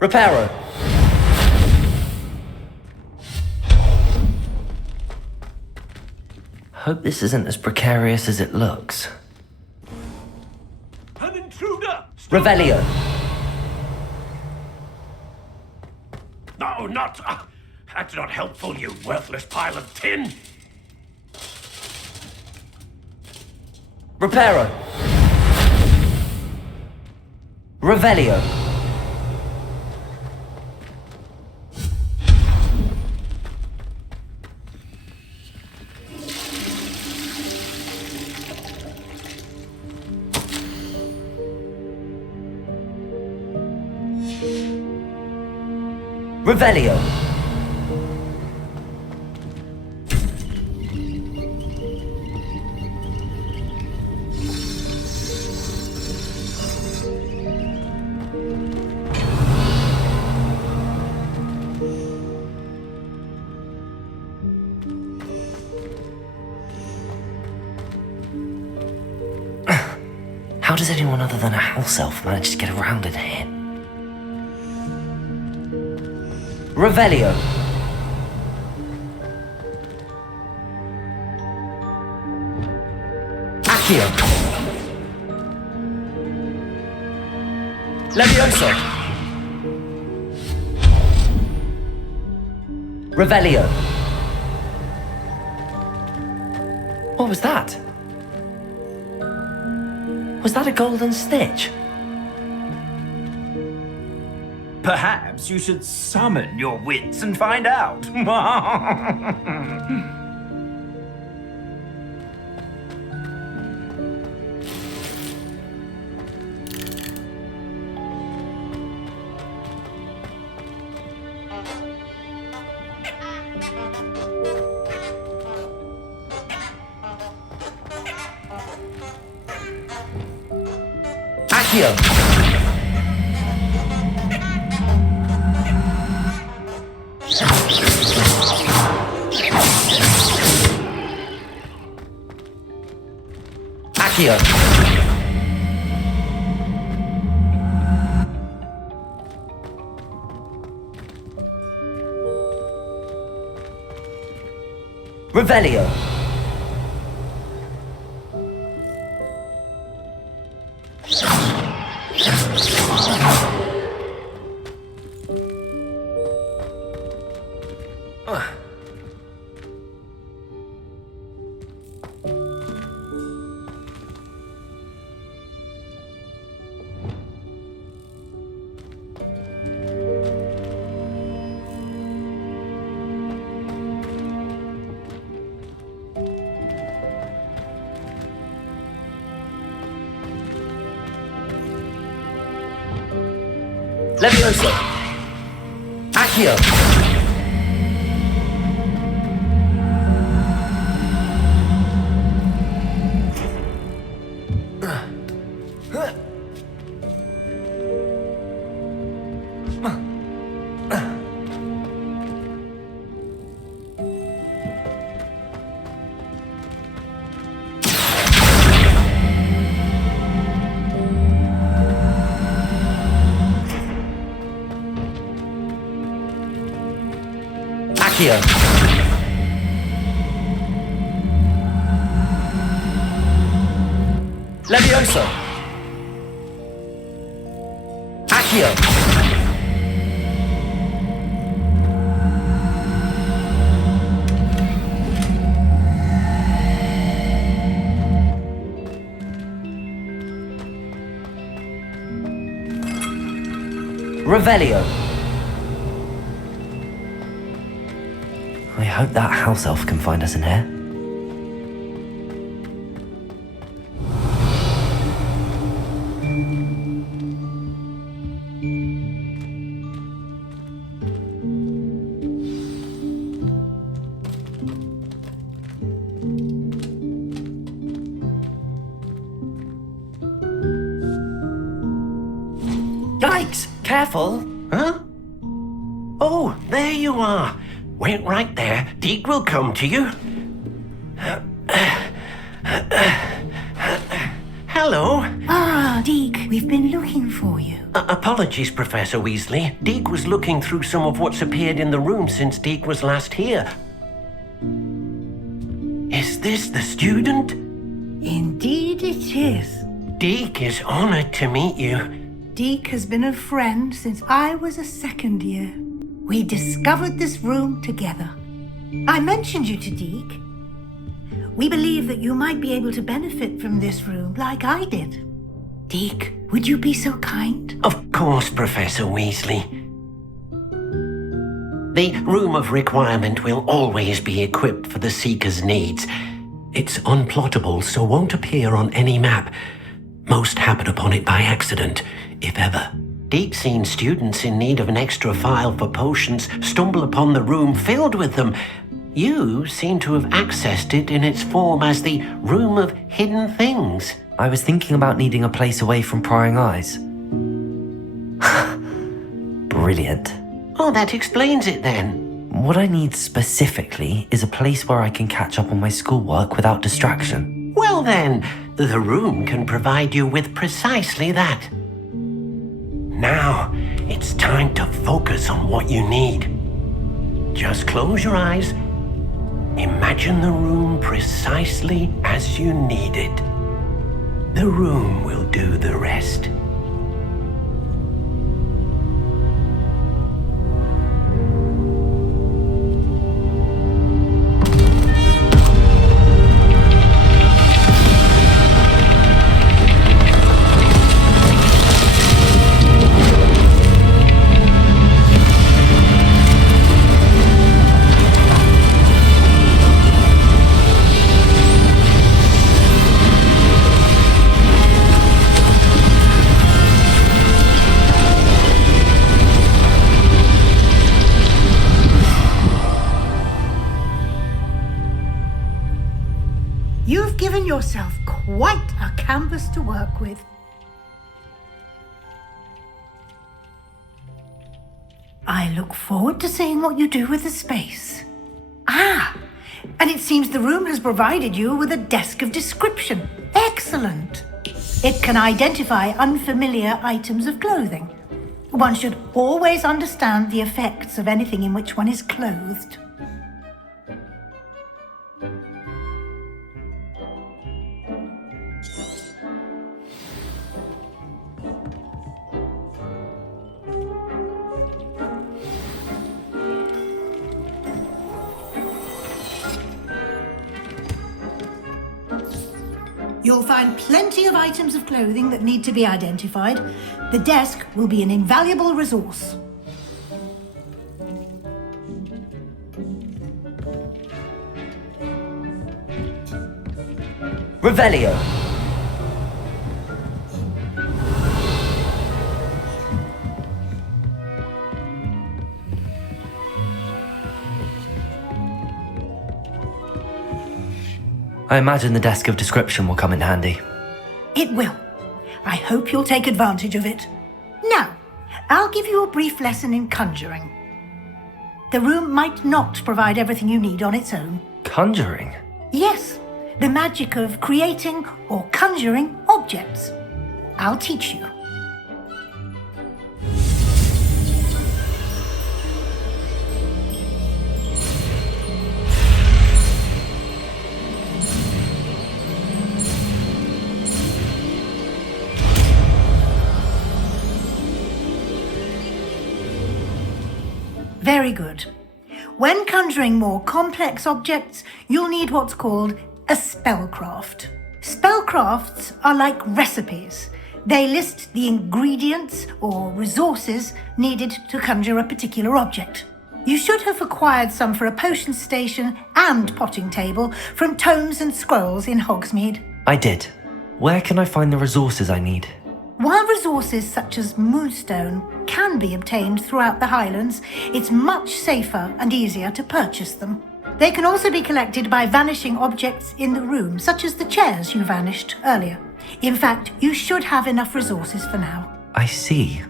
Reparo. Hope this isn't as precarious as it looks. An intruder! Revelio. No, not... that's not helpful, you worthless pile of tin! Reparo. Revelio. Revelio. How does anyone other than a house elf manage to get around in here? Revelio. Accio. Levioso. Revelio. What was that? Was that a golden snitch? Perhaps you should summon your wits and find out. Accio. Accio. Revelio. Levioso. Accio. Accio. Levioso. Accio. Revelio. I hope that house elf can find us in here. Yikes! Careful! Huh? Oh, there you are. Wait right there. Deke will come to you. Hello. Ah, Deke, we've been looking for you. Apologies, Professor Weasley. Deke was looking through some of what's appeared in the room since Deke was last here. Is this the student? Indeed it is. Deke is honored to meet you. Deke has been a friend since I was a second year. We discovered this room together. I mentioned you to Deke. We believe that you might be able to benefit from this room like I did. Deke, would you be so kind? Of course, Professor Weasley. The Room of Requirement will always be equipped for the Seeker's needs. It's unplottable, so won't appear on any map. Most happen upon it by accident, if ever. Deke's seen students in need of an extra file for potions stumble upon the room filled with them. You seem to have accessed it in its form as the Room of Hidden Things. I was thinking about needing a place away from prying eyes. Brilliant. Oh, that explains it then. What I need specifically is a place where I can catch up on my schoolwork without distraction. Well then, the room can provide you with precisely that. Now, it's time to focus on what you need. Just close your eyes. Imagine the room precisely as you need it. The room will do the rest. You've given yourself quite a canvas to work with. I look forward to seeing what you do with the space. Ah, and it seems the room has provided you with a desk of description. Excellent. It can identify unfamiliar items of clothing. One should always understand the effects of anything in which one is clothed. You'll find plenty of items of clothing that need to be identified. The desk will be an invaluable resource. Revelio. I imagine the desk of description will come in handy. It will. I hope you'll take advantage of it. Now, I'll give you a brief lesson in conjuring. The room might not provide everything you need on its own. Conjuring? Yes, the magic of creating or conjuring objects. I'll teach you. Very good. When conjuring more complex objects, you'll need what's called a spellcraft. Spellcrafts are like recipes. They list the ingredients or resources needed to conjure a particular object. You should have acquired some for a potion station and potting table from tomes and scrolls in Hogsmeade. I did. Where can I find the resources I need? While resources such as moonstone can be obtained throughout the Highlands, it's much safer and easier to purchase them. They can also be collected by vanishing objects in the room, such as the chairs you vanished earlier. In fact, you should have enough resources for now. I see.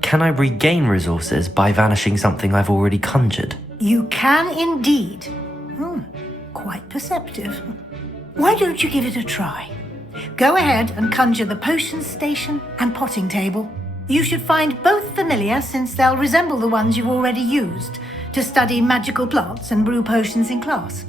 Can I regain resources by vanishing something I've already conjured? You can indeed. Quite perceptive. Why don't you give it a try? Go ahead and conjure the potions station and potting table. You should find both familiar since they'll resemble the ones you've already used to study magical plots and brew potions in class.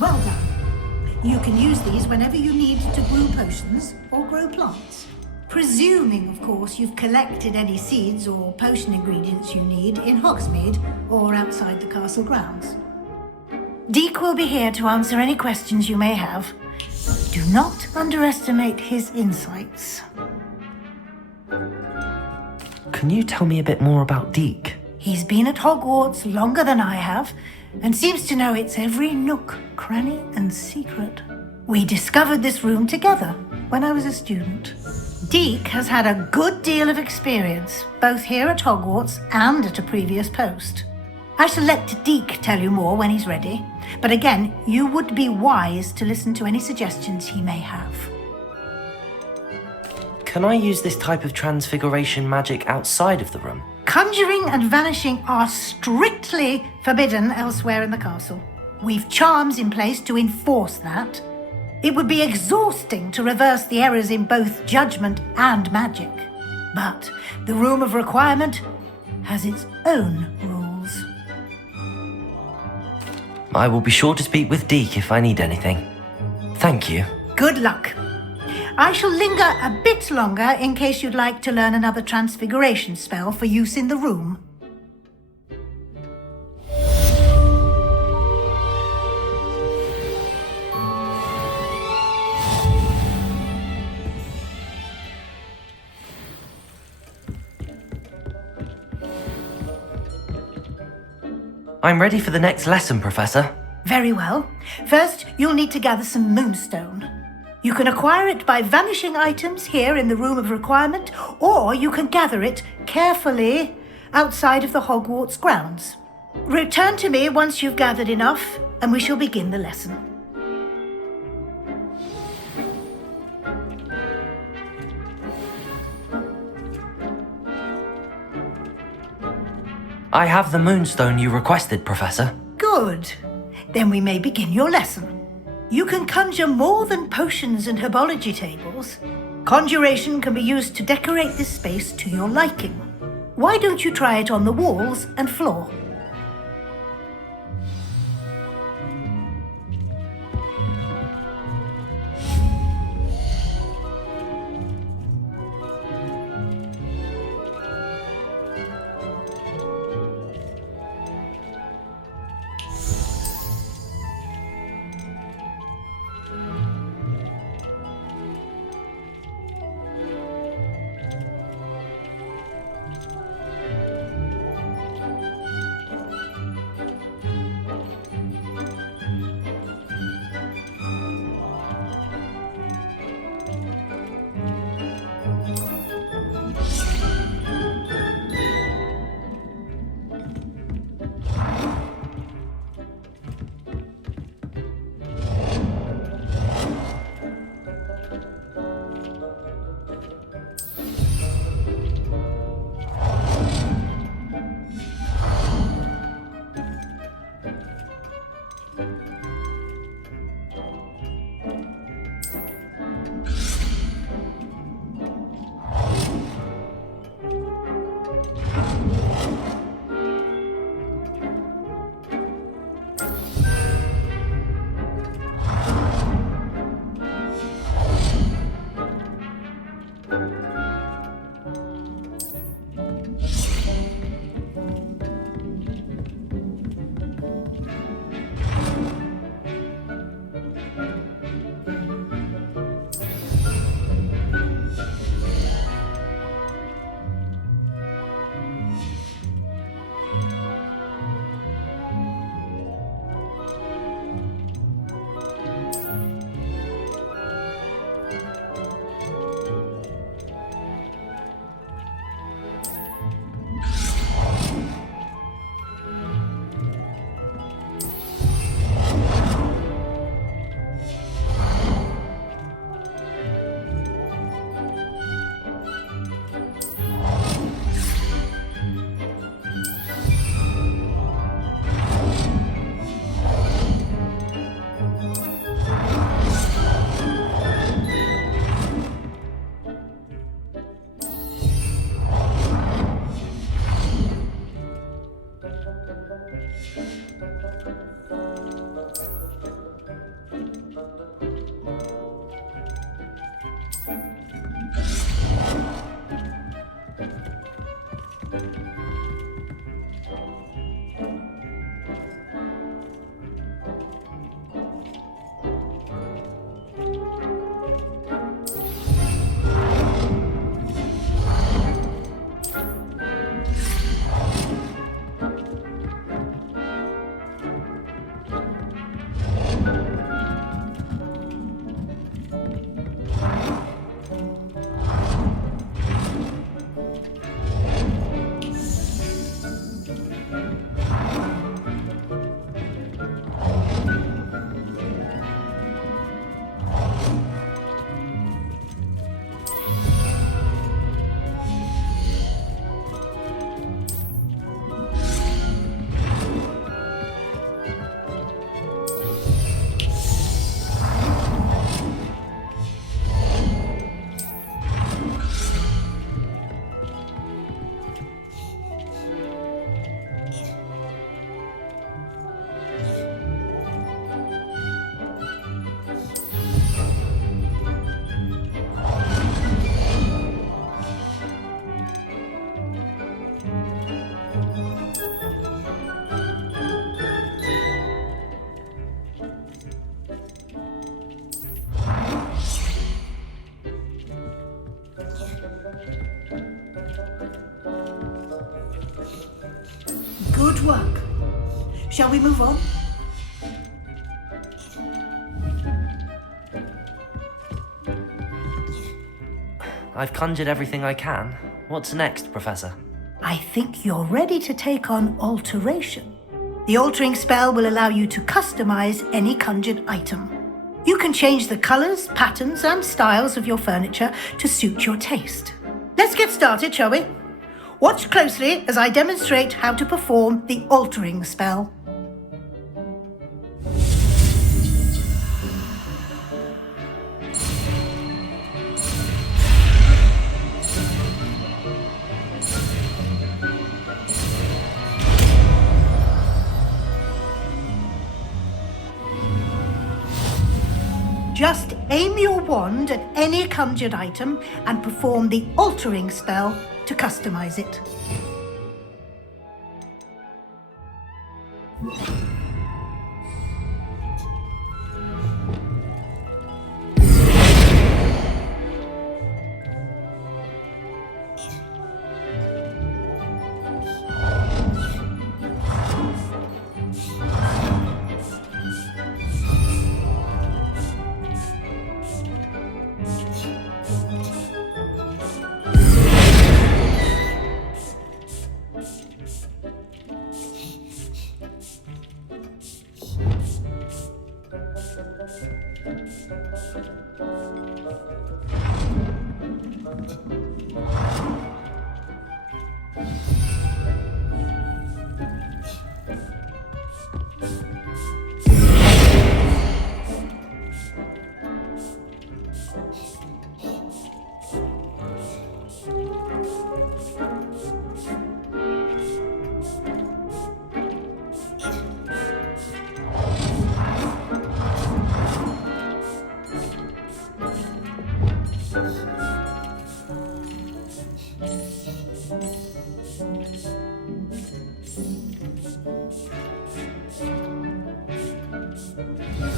Well done. You can use these whenever you need to brew potions or grow plants. Presuming, of course, you've collected any seeds or potion ingredients you need in Hogsmeade or outside the castle grounds. Deek will be here to answer any questions you may have. Do not underestimate his insights. Can you tell me a bit more about Deek? He's been at Hogwarts longer than I have, and seems to know its every nook, cranny, and secret. We discovered this room together when I was a student. Deek has had a good deal of experience, both here at Hogwarts and at a previous post. I shall let Deek tell you more when he's ready, but again, you would be wise to listen to any suggestions he may have. Can I use this type of transfiguration magic outside of the room? Conjuring and vanishing are strictly forbidden elsewhere in the castle. We've charms in place to enforce that. It would be exhausting to reverse the errors in both judgment and magic. But the Room of Requirement has its own rules. I will be sure to speak with Deek if I need anything. Thank you. Good luck. I shall linger a bit longer in case you'd like to learn another transfiguration spell for use in the room. I'm ready for the next lesson, Professor. Very well. First, you'll need to gather some moonstone. You can acquire it by vanishing items here in the Room of Requirement, or you can gather it carefully outside of the Hogwarts grounds. Return to me once you've gathered enough, and we shall begin the lesson. I have the moonstone you requested, Professor. Good. Then we may begin your lesson. You can conjure more than potions and herbology tables. Conjuration can be used to decorate this space to your liking. Why don't you try it on the walls and floor? Good work. Shall we move on? I've conjured everything I can. What's next, Professor? I think you're ready to take on alteration. The altering spell will allow you to customize any conjured item. You can change the colors, patterns, and styles of your furniture to suit your taste. Let's get started, shall we? Watch closely as I demonstrate how to perform the altering spell. Aim your wand at any conjured item and perform the altering spell to customize it.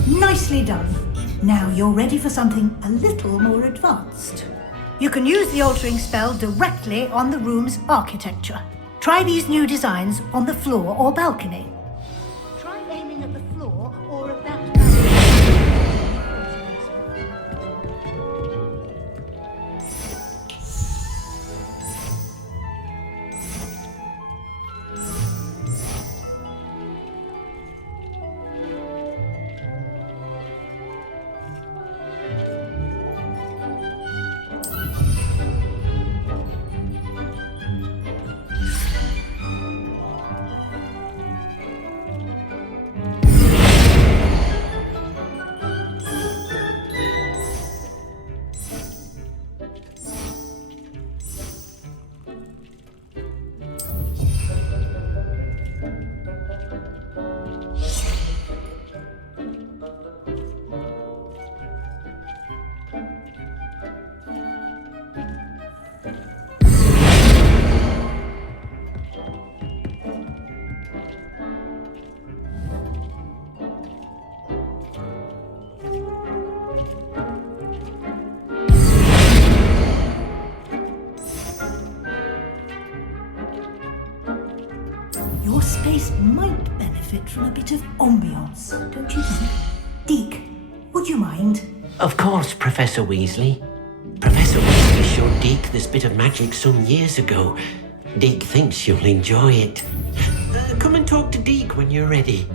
Nicely done. Now you're ready for something a little more advanced. You can use the altering spell directly on the room's architecture. Try these new designs on the floor or balcony. Try aiming at the floor or at that balcony. Your space might benefit from a bit of ambiance, don't you think? Deke, would you mind? Of course, Professor Weasley. Professor Weasley showed Deke this bit of magic some years ago. Deke thinks you'll enjoy it. Come and talk to Deke when you're ready.